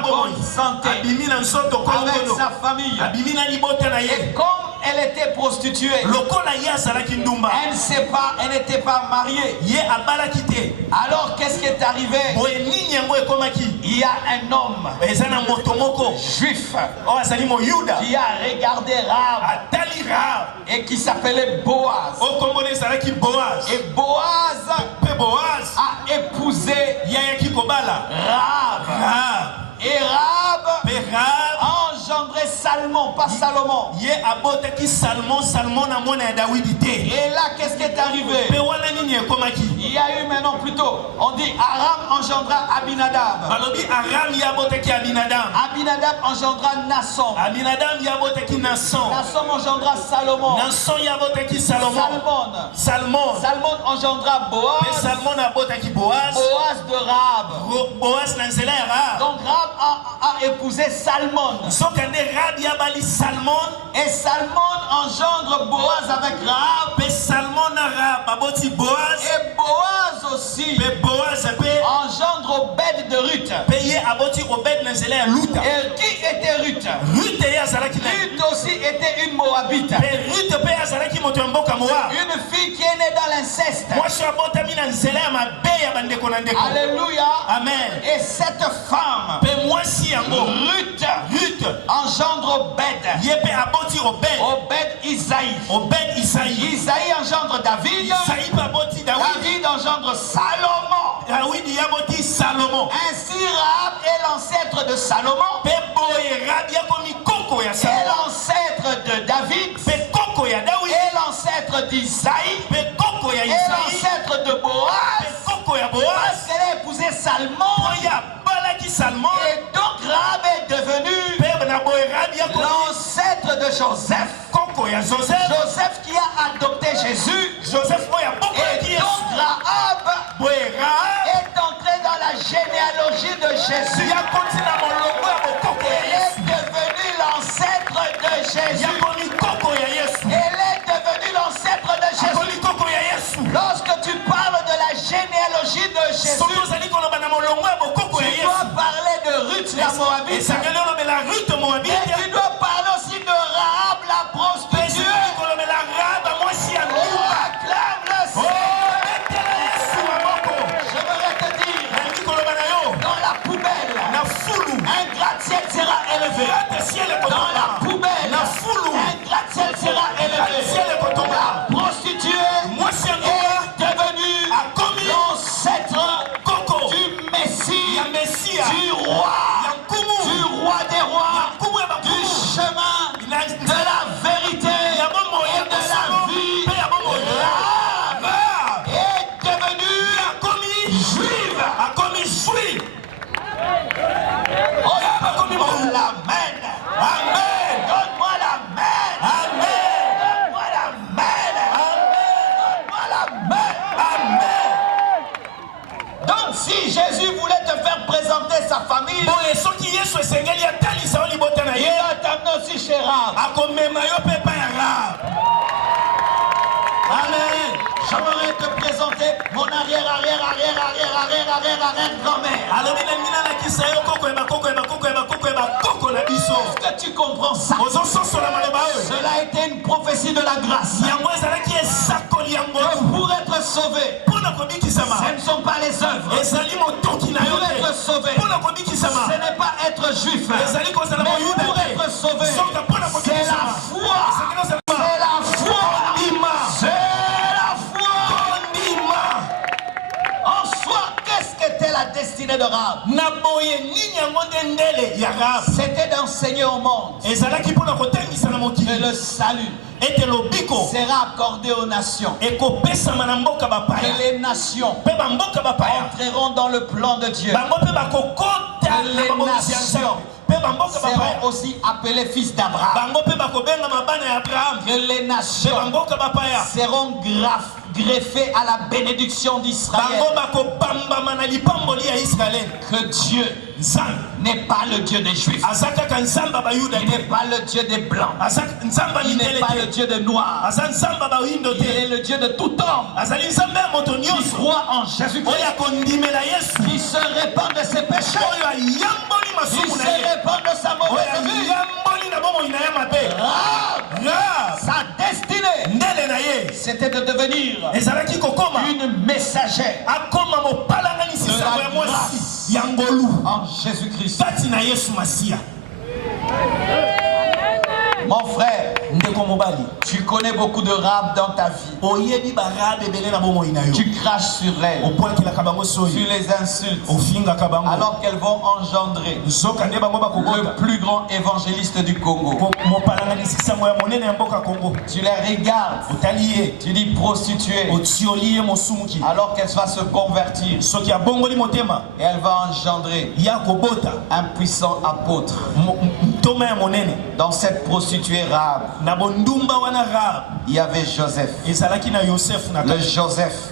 bonne santé, avec sa famille. Et comme elle était prostituée, elle n'était pas mariée. Alors qu'est-ce qui est arrivé? Il y a un homme juif qui a regardé Rahab et qui s'appelait Boaz. Et Boaz a épousé Rahab. Et Rahab a engendré Salmon, pas Salomon. Et là, qu'est-ce qui est arrivé? Il y a eu maintenant plutôt, on dit Aram engendra Abinadab. Abinadab engendra Nasson. Nasson engendra Salomon. Salmon engendra Boaz. Boaz de Rahab. Donc Rahab a épousé Salmon. Et Salmon engendre Boaz avec Rahab. Et Boaz aussi engendre Obed de Ruth. Et aboti Obed na nzela ya luta. Et qui était Ruth? Ruth ya zalaki na. Ruth aussi était une Moabite. Ruth pe ya zalaki moto ya mboka Moab. Une fille qui est née dans l'inceste. Mwasi abotami na nzela ya mabe ya bandeko na ndeko. Alléluia. Amen. Et cette femme, Pe mwasi yango Ruth engendre Obed. Yepe aboti Obed. Obed Isaïe. Obed Isaïe. Isaïe engendre David. Isaïe pa aboti David. David engendre Salomon. David yaboti Salomon. Ainsi Rahab est l'ancêtre de Salomon. Pe boye Rahab yakomi koko ya Et Salomon. l'ancêtre de David. Pe koko ya David. Et l'ancêtre d'Isaïe. Pe koko ya Et Isaïe. l'ancêtre de Pe Boaz. koko ya Boaz. Parce qu'elle a épousé Salmon. Oya balaki Salmon. Et donc Rahab est devenue Pe na boye Rahab yakomi l'ancêtre de Joseph. koko ya Joseph. Joseph qui a adopté Jésus. Joseph oya boko Et ya donc Rahab boye Rahab. est entré dans la généalogie de Jésus. Ya konti na molongo ya bokoko ya Elle Yesu. est devenue l'ancêtre de Jésus. Yakomi koko ya Yesu. Elle est devenue l'ancêtre de Jésus. Yakomi koko ya Yesu. Lorsque tu parles de la généalogie de Jésus, Soki ozali koloba na molongo ya bokoko ya tu dois Yesu. parler de Ruth la Moabite. Esengeli olobela Ruth Moabite. Et tu dois parler aussi de Rahab la prostituée. Esengeli kolobela Rahab mwasi ya ndumba. Acclame le Oh, Seigneur. betela Yesu maboko. J'aimerais te dire, Nalingi koloba na yo. dans la poubelle, Na fulu. un gratte-ciel sera élevé. Gratte-ciel Dans la ekotongama. poubelle, Na fulu. un gratte-ciel sera Gratte-ciel élevé. ekotongama. La prostituée Mwasi ya ndumba. est devenue Akomi l'ancêtre koko. du Messie, Ya Mesia. du roi, Ya nkumu. du roi des rois, Nkumu ya du bakumu. chemin, de la vérité Ya bomo ya et de la bosolo. vie. Pe ya bomo. Rahab Rahab. est devenue Akomi. juive. Akomi juif. Oh, donne-moi l'amen. Amen. Donne-moi l'amen. Amen. Donne-moi l'amen. Donne-moi l'amen. Amen. Donc si Jésus voulait te faire présenter sa famille, Boye soki Yesu esengeli atalisa yo libota na il ye. va t'amener aussi chez Rahab. Akomema yo mpe epai ya Rahab. Amen. J'aimerais te présenter mon arrière-grand-mère. alobi na ngina lakisa yo koko yeba koko yeba koko yeba koko yeba koko na biso. Est-ce que tu comprends ça? Ozososola maloba oyo. Cela a été une prophétie de la grâce. Yango ezalaki esakoli ya Que ngolu. pour être sauvé, Mpo na kobikisama. ce ne sont pas les œuvres. Ezali motoki na yo Pour être te. sauvé, Mpo na kobikisama. ce n'est pas être juif. Ezali kozala Mais moyuda pour te. être sauvé, Soka mpo na c'est la kobikisama. foi. Esengeli ozala C'est la foi. kondima. C'est la foi. Kondima. En soi, qu'est-ce qu'était la destinée de Rahab? Na boye nini yango nde ndele ya Rahab. C'était d'enseigner au monde Ezalaki mpo na kotangisa na que mokili. le salut Ete lobiko sera accordé aux nations. ekopesama na mboka Que bapaya. les nations Mpe bamboka bapaya. entreront dans le plan de Dieu. Bango mpe bakokota Les na mabongisi ya nations Nzambe. Mpe bamboka bapaya. seront aussi appelés fils d'Abraham. Bango mpe bakobengama bana ya Abraham. Que les Mpe nations bamboka bapaya. seront greffés à la bénédiction d'Israël. Bango bakobambama na lipamboli ya Israel. Que Dieu Nzambe n'est pas le Dieu des Juifs. aza kaka nzambe ya bayuda Il n'est te. pas le Dieu des Blancs. Aza nzambe ya Il n'est mindele pas le te. Dieu des Noirs. Aza nzambe ya bayindo Il est te. le Dieu de tout homme. Azali nzambe ya moto Qui nyonso. croit en Jésus-Christ. Oyo akondimela Yesu. Qui se répand de ses péchés. Oyo ayamboli Qui masumu se na ye. répand de sa Oyo mauvaise vie. ayamboli na bomoi na ye mabe. Rahab, Rahab, sa destinée, ndele na ye c'était de devenir ezalaki kokoma une messagère akoma mopalanganisi sango ya mwasi ya ngolu en Jésus-Christ. kati na Yesu Masiya. Mon frère, Ndeko mobali, tu connais beaucoup de Rahab dans ta vie. oyebi barabe ebele na bomoi na yo. Tu craches sur elle. Opokelaka bango Tu soyi. les insultes. Ofingaka bango. Alors qu'elles vont engendrer Nzoka nde bango le bakobota. plus grand évangéliste du Congo. Mopalanganisi sango ya monene ya mboka Kongo. Tu les regardes. Otali ye. Tu dis prostituée. Otioli ye mosumuki. Alors qu'elle va se convertir. Soki abongoli motema Et elle va engendrer ya kobota un puissant apôtre. ntoma ya monene. Dans cette prostituée Rahab, Na bondumba wana Rahab il y avait Joseph. ezalaki na Yosef na Le kati.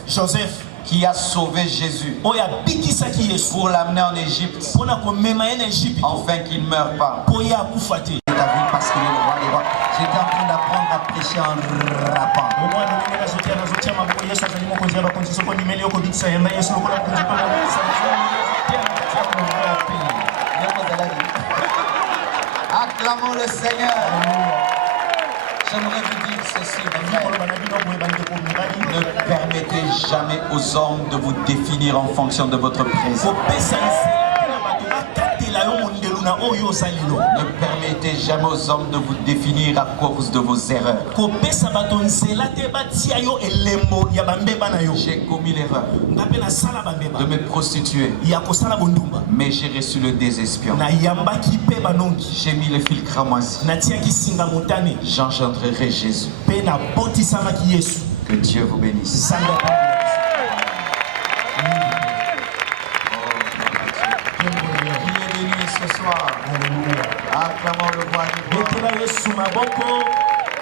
Joseph qui a sauvé Jésus oyo abikisaki Yesu pour l'amener en Égypte mpona komema ye na Egypte afin qu'il ne meure pas. mpo ye akufa te. T'as vu parce qu'il est le roi des rois. J'étais en train d'apprendre à prêcher en rappant. omwana ndenge nazotia maboko Yesu azali mokonzi ya bakonzi soko ndimeli okobikisa yemba Yesu lokola konzi mpo na kobikisa Acclamons le Seigneur. J'aimerais vous dire ceci, mes frères. Ne permettez jamais aux hommes de vous définir en fonction de votre présent. Ne permettez jamais aux hommes de vous définir à cause de vos erreurs. J'ai commis l'erreur de me prostituer, mais j'ai reçu le désespoir. J'ai mis le fil cramoisi. J'engendrerai Jésus. Que Dieu vous bénisse. Ce soir, acclamons le roi du roi.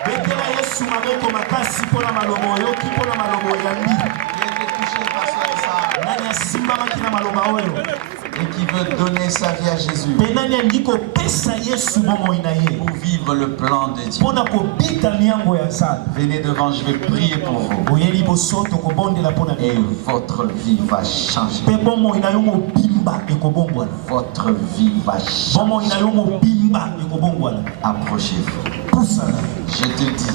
Qui était touché par ce message et qui veut donner sa vie à Jésus pour vivre le plan de Dieu. Venez devant, je vais prier pour vous. Et votre vie va changer. Votre vie va changer. Approchez-vous. Je te dis,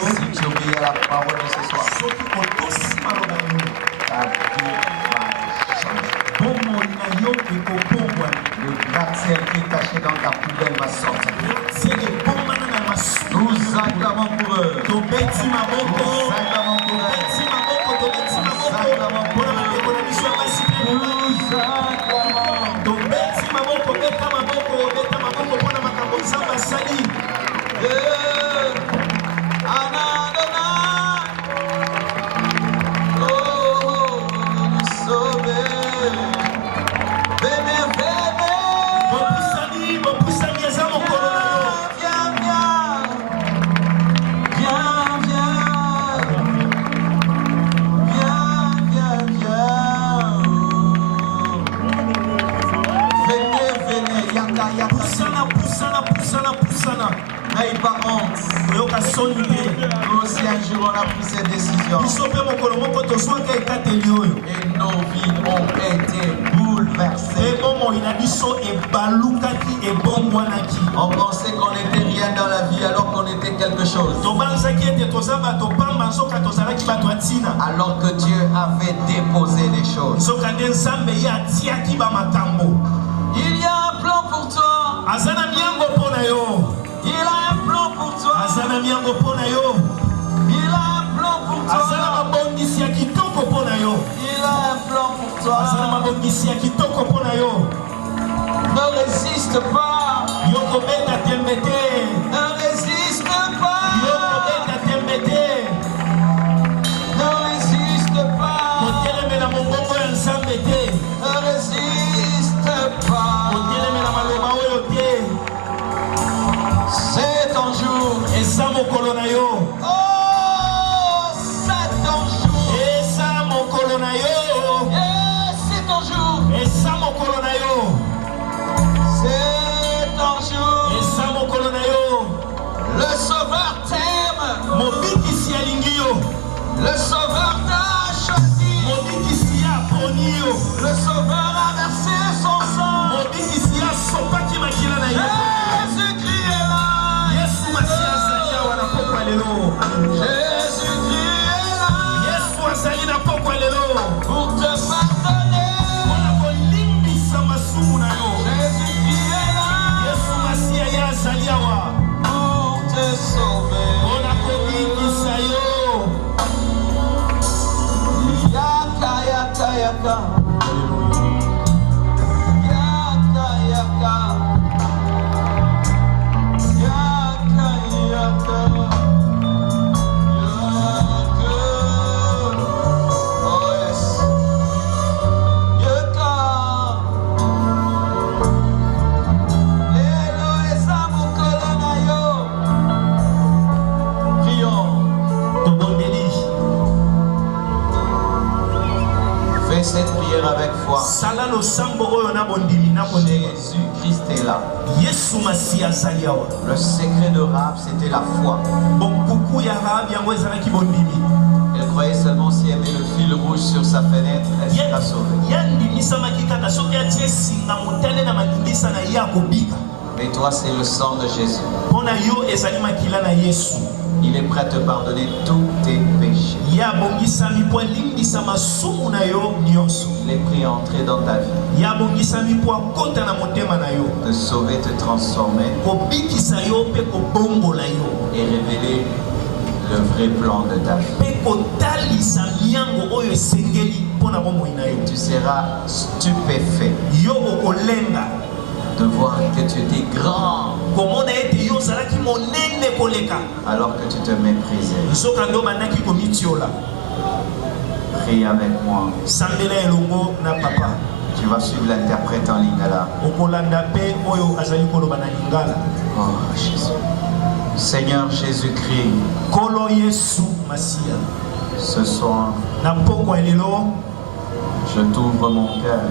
si tu obéis à la parole de ce soir, ta vie va changer. Le gratte-ciel qui est caché dans ta poubelle va sortir. Nous acclamons pour eux. Nous acclamons pour eux. N'ayez pas honte. Nous aussi un jour on a pris cette décision. Et nos vies ont été bouleversées. On pensait qu'on n'était rien dans la vie alors qu'on était quelque chose. Alors que Dieu avait déposé les choses. Il y a un plan pour toi. Il a un plan pour toi. Il a un plan pour toi. Il a un plan pour toi. Ne résiste pas. Ne résiste pas. Ne résiste pas. Ne résiste pas. C'est ton jour. Et ça mon colonayo. Oh, c'est ton jour. Et ça mon colonayo. Et c'est ton jour. Et ça mon colonayo. C'est ton jour. Et ça mon colonayo. Le Sauveur t'aime. Mon bikisi alingio. Le Sauveur t'a choisi. Mon bikisi a ponio. Le Sauveur a versé son sang. Mon bikisi a sopaki makila na yo. Jésus-Christ est là. Yesu masia salia wana pokwa lelo. Jésus-Christ est là. Yesu asali na pokwa lelo. Pour te pardonner. Wana kolimbisa masumu na yo. Jésus-Christ est là. Yesu masia ya salia wa. Pour te sauver. Wana kobikisa yo. Yaka yaka yaka. Yaka yaka. Yaka yaka. Yaka. Oh yes. Yaka. Lelo esa mokolo na yo. Prions. Fais cette prière avec foi. Jésus-Christ est là. Le secret de Rahab, c'était la foi. Elle croyait seulement si elle met le fil rouge sur sa fenêtre, elle sera sauvée. Mais toi, c'est le sang de Jésus. Il est prêt à te pardonner tous tes péchés. Il est prêt à entrer dans ta vie, te sauver, te transformer et révéler le vrai plan de ta vie. Tu seras stupéfait de voir que tu étais grand alors que tu te méprisais. Prie avec moi. Tu vas suivre l'interprète en lingala. Oh Jésus. Seigneur Jésus-Christ, ce soir, je t'ouvre mon cœur.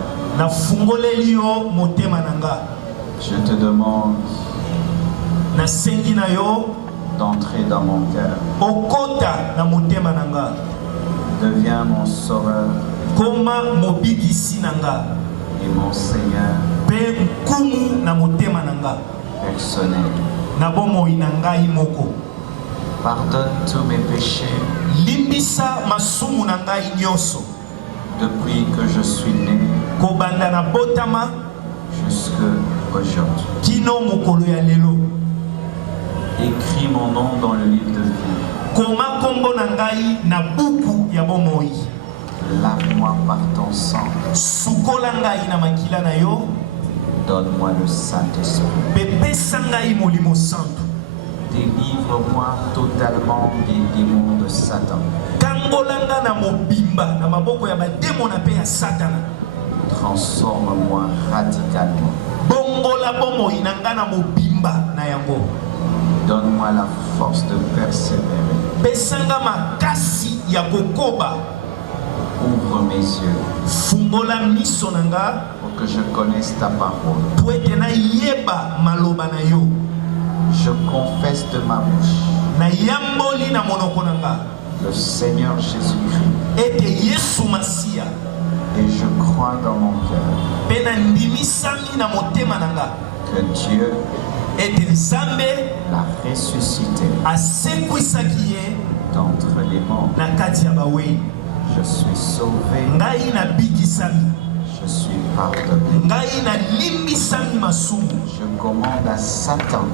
Je te demande d'entrer dans mon cœur. Deviens mon sauveur et mon Seigneur personnel. Pardonne tous mes péchés depuis que je suis né jusqu'aujourd'hui. Écris mon nom dans le livre de vie. Lave-moi par ton sang. Donne-moi le Saint-Esprit. Délivre-moi totalement des démons de Satan. Transforme-moi radicalement. Donne-moi la force de persévérer. Ouvre mes yeux pour que je connaisse ta parole. Je confesse de ma bouche le Seigneur Jésus-Christ et je crois dans mon cœur que Dieu l'a ressuscité d'entre les morts. Je suis sauvé. Je suis pardonné. Je commande à Satan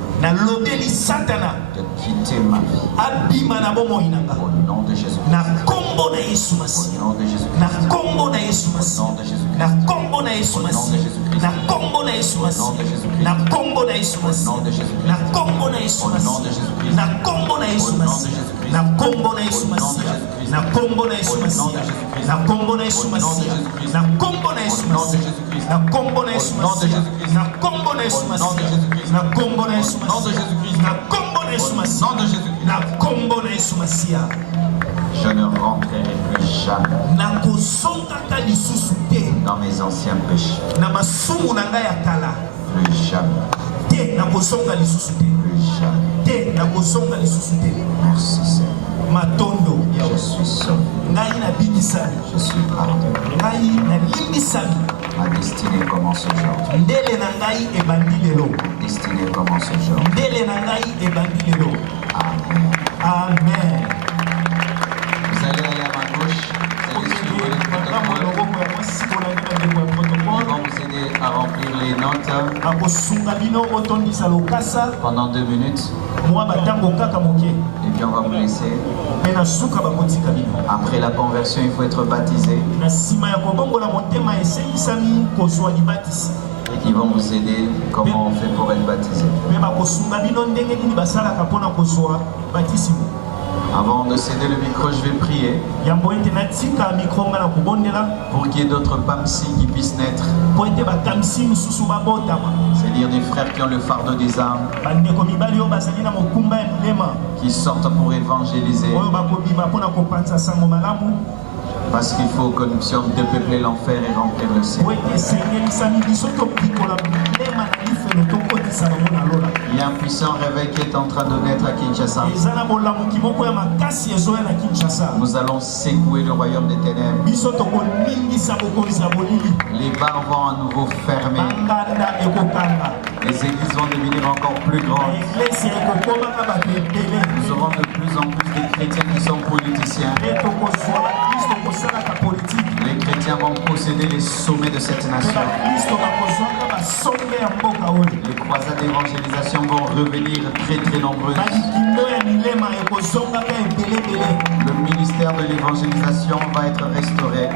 de quitter ma vie. Au nom de Jésus-Christ. Au nom de Jésus-Christ. Au nom de Jésus-Christ. Au nom de Jésus-Christ. Au nom de Jésus-Christ. Au nom de Jésus-Christ. Au nom de Jésus-Christ. Au nom de Jésus-Christ. Je ne rentrerai plus jamais dans mes anciens péchés. Plus jamais. Plus jamais. Merci Seigneur. Je suis sauvé. Je suis pardonné. Ma destinée commence aujourd'hui. Ma destinée commence aujourd'hui. Amen. Amen. Vous allez aller à ma gauche. Vous allez suivre les protocoles. Ils vont vous aider à remplir les notes pendant 2 minutes. Et puis on va vous laisser. Après la conversion, il faut être baptisé. Ils vont vous aider comment on fait pour être baptisé. Avant de céder le micro, je vais prier pour qu'il y ait d'autres Pamsi qui puissent naître. C'est-à-dire des frères qui ont le fardeau des âmes, qui sortent pour évangéliser. Parce qu'il faut que nous puissions dépeupler l'enfer et remplir le ciel. Il y a un puissant réveil qui est en train de naître à Kinshasa. Nous allons secouer le royaume des ténèbres. Les bars vont à nouveau fermer. Les églises vont devenir encore plus grandes. Nous aurons de plus en plus de chrétiens qui sont politiciens. Les chrétiens vont posséder les sommets de cette nation. Les croisades d'évangélisation vont revenir très très nombreuses. Le ministère de l'évangélisation va être restauré.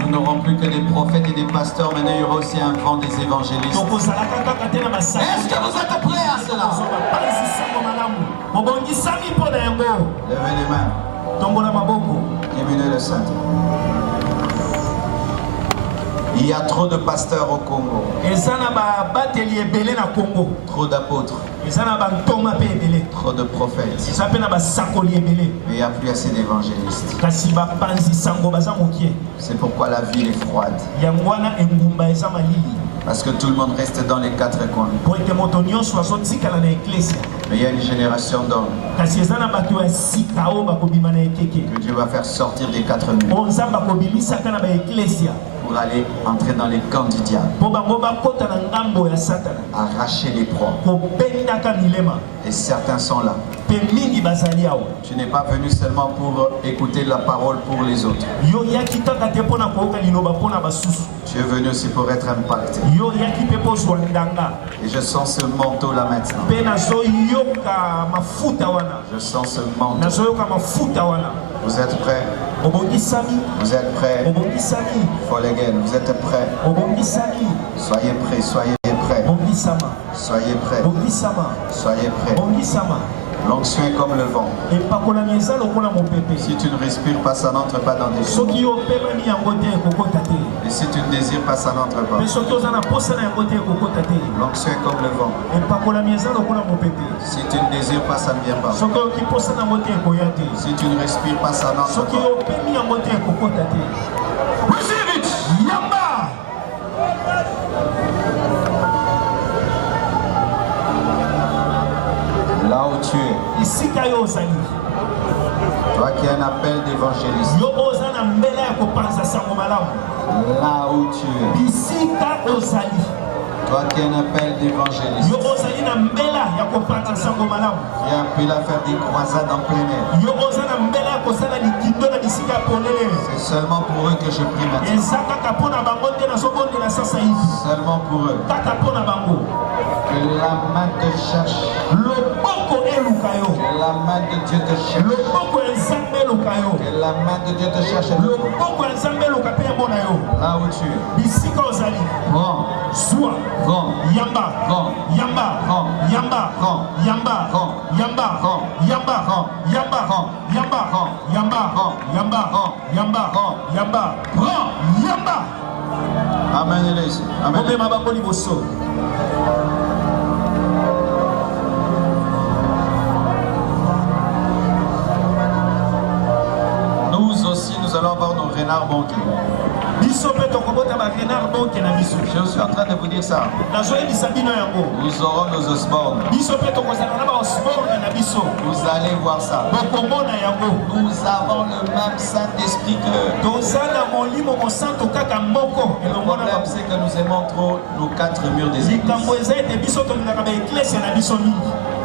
Nous n'aurons plus que des prophètes et des pasteurs, mais il y aura aussi un vent des évangélistes. Est-ce que vous êtes prêts à cela? Levez les mains. Diminuez le centre. Il y a trop de pasteurs au Congo. Trop d'apôtres. Trop de prophètes. Mais il n'y a plus assez d'évangélistes. C'est pourquoi la ville est froide. Parce que tout le monde reste dans les quatre coins. Mais il y a une génération d'hommes que Dieu va faire sortir des quatre murs pour aller entrer dans les camps du diable, arracher les proies. Et certains sont là. Tu n'es pas venu seulement pour écouter la parole pour les autres. Tu es venu aussi pour être impacté. Et je sens ce manteau là maintenant. Je sens ce manteau. Vous êtes prêts? Vous êtes prêts? Folegen, vous êtes prêts? Soyez prêts, soyez prêts. Soyez prêts. Soyez prêts. L'onction est comme le vent. Si tu ne respires pas, ça n'entre pas dans tes poumons. Et si tu ne désires pas, ça n'entre pas. L'onction est comme le vent. Si tu ne désires pas, ça ne vient pas. Si tu ne respires pas, ça n'entre pas. Là où tu es, toi qui as un appel d'évangéliste, là où tu es, toi qui as un appel d'évangéliste, qui a appelé à faire des croisades en plein air, c'est seulement pour eux que je prie maintenant. Seulement pour eux. Que la main te cherche. Que la main de Dieu te cherche. Que la main de Dieu te cherche. Là où tu es. Grand. Grand. Yamba. Grand. Yamba. Grand. Yamba. Grand. Yamba. Grand. Yamba. Grand. Yamba. Grand. Yamba. Grand. Yamba. Grand. Yamba. Grand. Yamba. Grand. Yamba. Grand. Yamba. Grand. Yamba. Amenez-les ici. Amenez-les. Nous aussi, nous allons avoir nos renards banqués. Je suis en train de vous dire ça. Nous aurons nos osbornes. Vous allez voir ça. Nous avons le même Saint-Esprit que. Le problème, c'est que nous aimons trop nos quatre murs des églises.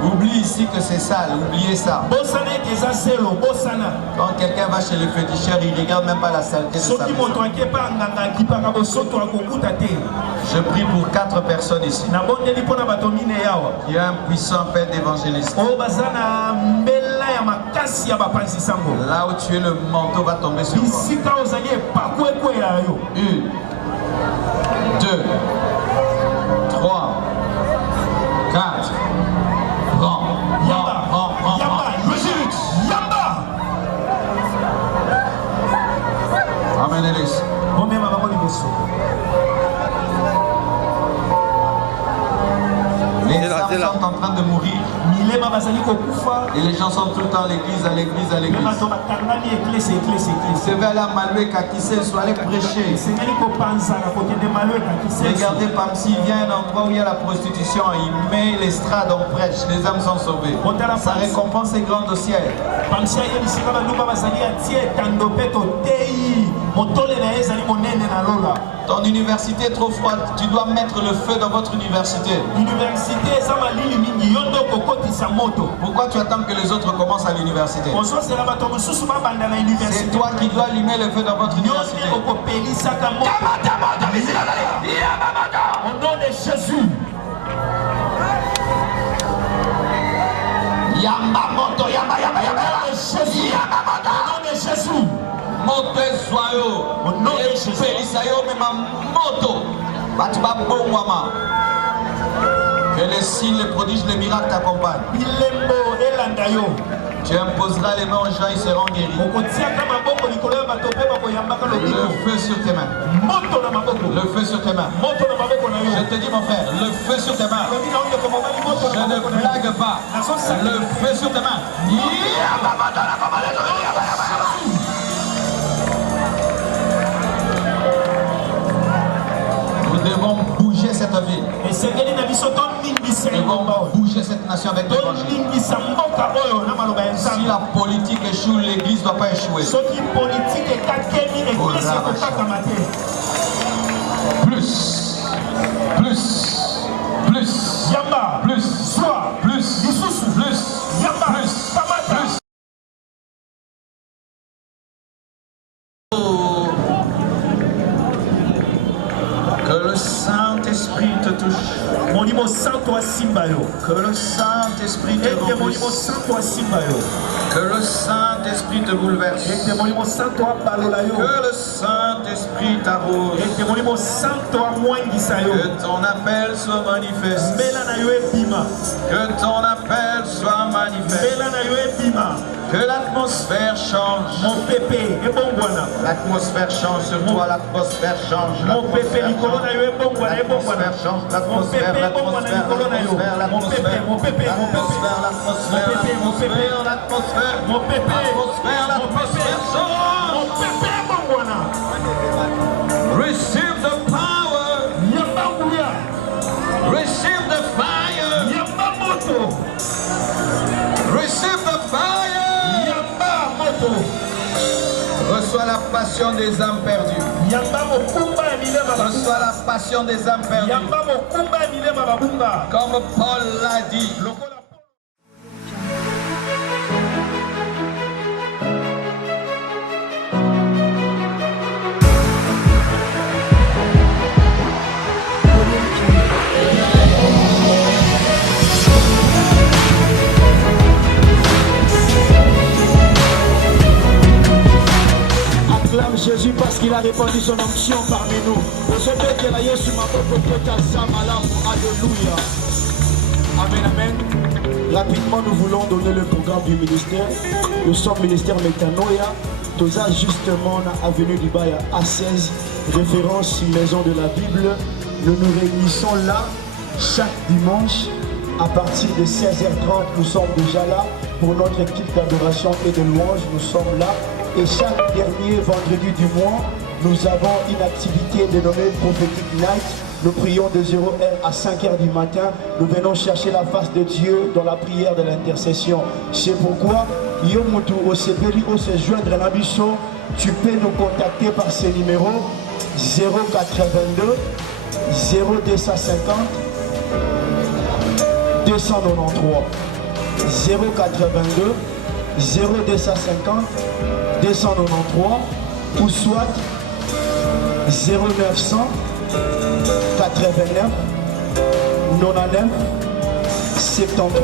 Oublie ici que c'est sale, oubliez ça. Quand quelqu'un va chez le féticheur, il ne regarde même pas la saleté de sa maison. Je prie pour 4 personnes ici. Il y a un puissant appel d'évangéliste. Là où tu es, le manteau va tomber sur toi. 1, 2, 3, 4. Prends. Amenez-les. Les âmes sont en train de mourir. Et les gens sont tout le temps à l'église, à l'église, à l'église. Vous devez aller à Maloué Kakissé, soit aller prêcher. Regardez, Pamsi, il vient à un endroit où il y a la prostitution, il met l'estrade, on prêche, les âmes sont sauvées. Sa récompense est grande au ciel. Ton université est trop froide, tu dois mettre le feu dans votre université. Pourquoi tu attends que les autres commencent à l'université? C'est toi qui dois allumer le feu dans votre université. Au nom de Jésus. Yamamoto, Yama, Yama, Yama, Jésus. Yamamoto. Au nom de Jésus. Moto esoyo. Au nom de Jésus. Felisayo, mais ma moto. Batuba Bongwama. Que les signes, les prodiges, les miracles t'accompagnent. Tu imposeras les mains aux gens, ils seront guéris. Le feu sur tes mains. Le feu sur tes mains. Je te dis mon frère, le feu sur tes mains. Je ne blague pas. Le feu sur tes mains. Nous devons bouger cette ville. Nous devons bouger cette nation avec l'évangile. Si la politique échoue, l'église ne doit pas échouer. Plus. Plus. Plus. Plus. Plus. Plus. Que le Saint-Esprit te touche. Que le Saint-Esprit te remplisse. Que le Saint-Esprit te bouleverse. Que le Saint-Esprit t'arrose. Que ton appel soit manifeste. Que ton appel soit manifeste. Que l'atmosphère change. L'atmosphère change sur toi, l'atmosphère change. L'atmosphère change. L'atmosphère, l'atmosphère, l'atmosphère, receive the power. Receive the fire. Receive the fire. Reçois la passion des âmes perdues. Reçois la passion des âmes perdues. Comme Paul l'a dit. Acclame Jésus parce qu'il a répandu son onction parmi nous. Alléluia. Amen, amen. Rapidement, nous voulons donner le programme du ministère. Nous sommes ministère Metanoia. Toza justement avenue du Bail à 16, référence maison de la Bible. Nous nous réunissons là chaque dimanche à partir de 16h30. Nous sommes déjà là pour notre équipe d'adoration et de louange. Nous sommes là. Et chaque dernier vendredi du mois, nous avons une activité dénommée Prophetic Night. Nous prions de 0h à 5h du matin. Nous venons chercher la face de Dieu dans la prière de l'intercession. C'est pourquoi, Yomutu Osepeli se joindre à Nabiso, tu peux nous contacter par ce numéro 082 0250 293 082 0250 293 ou soit 0900 89 99 73.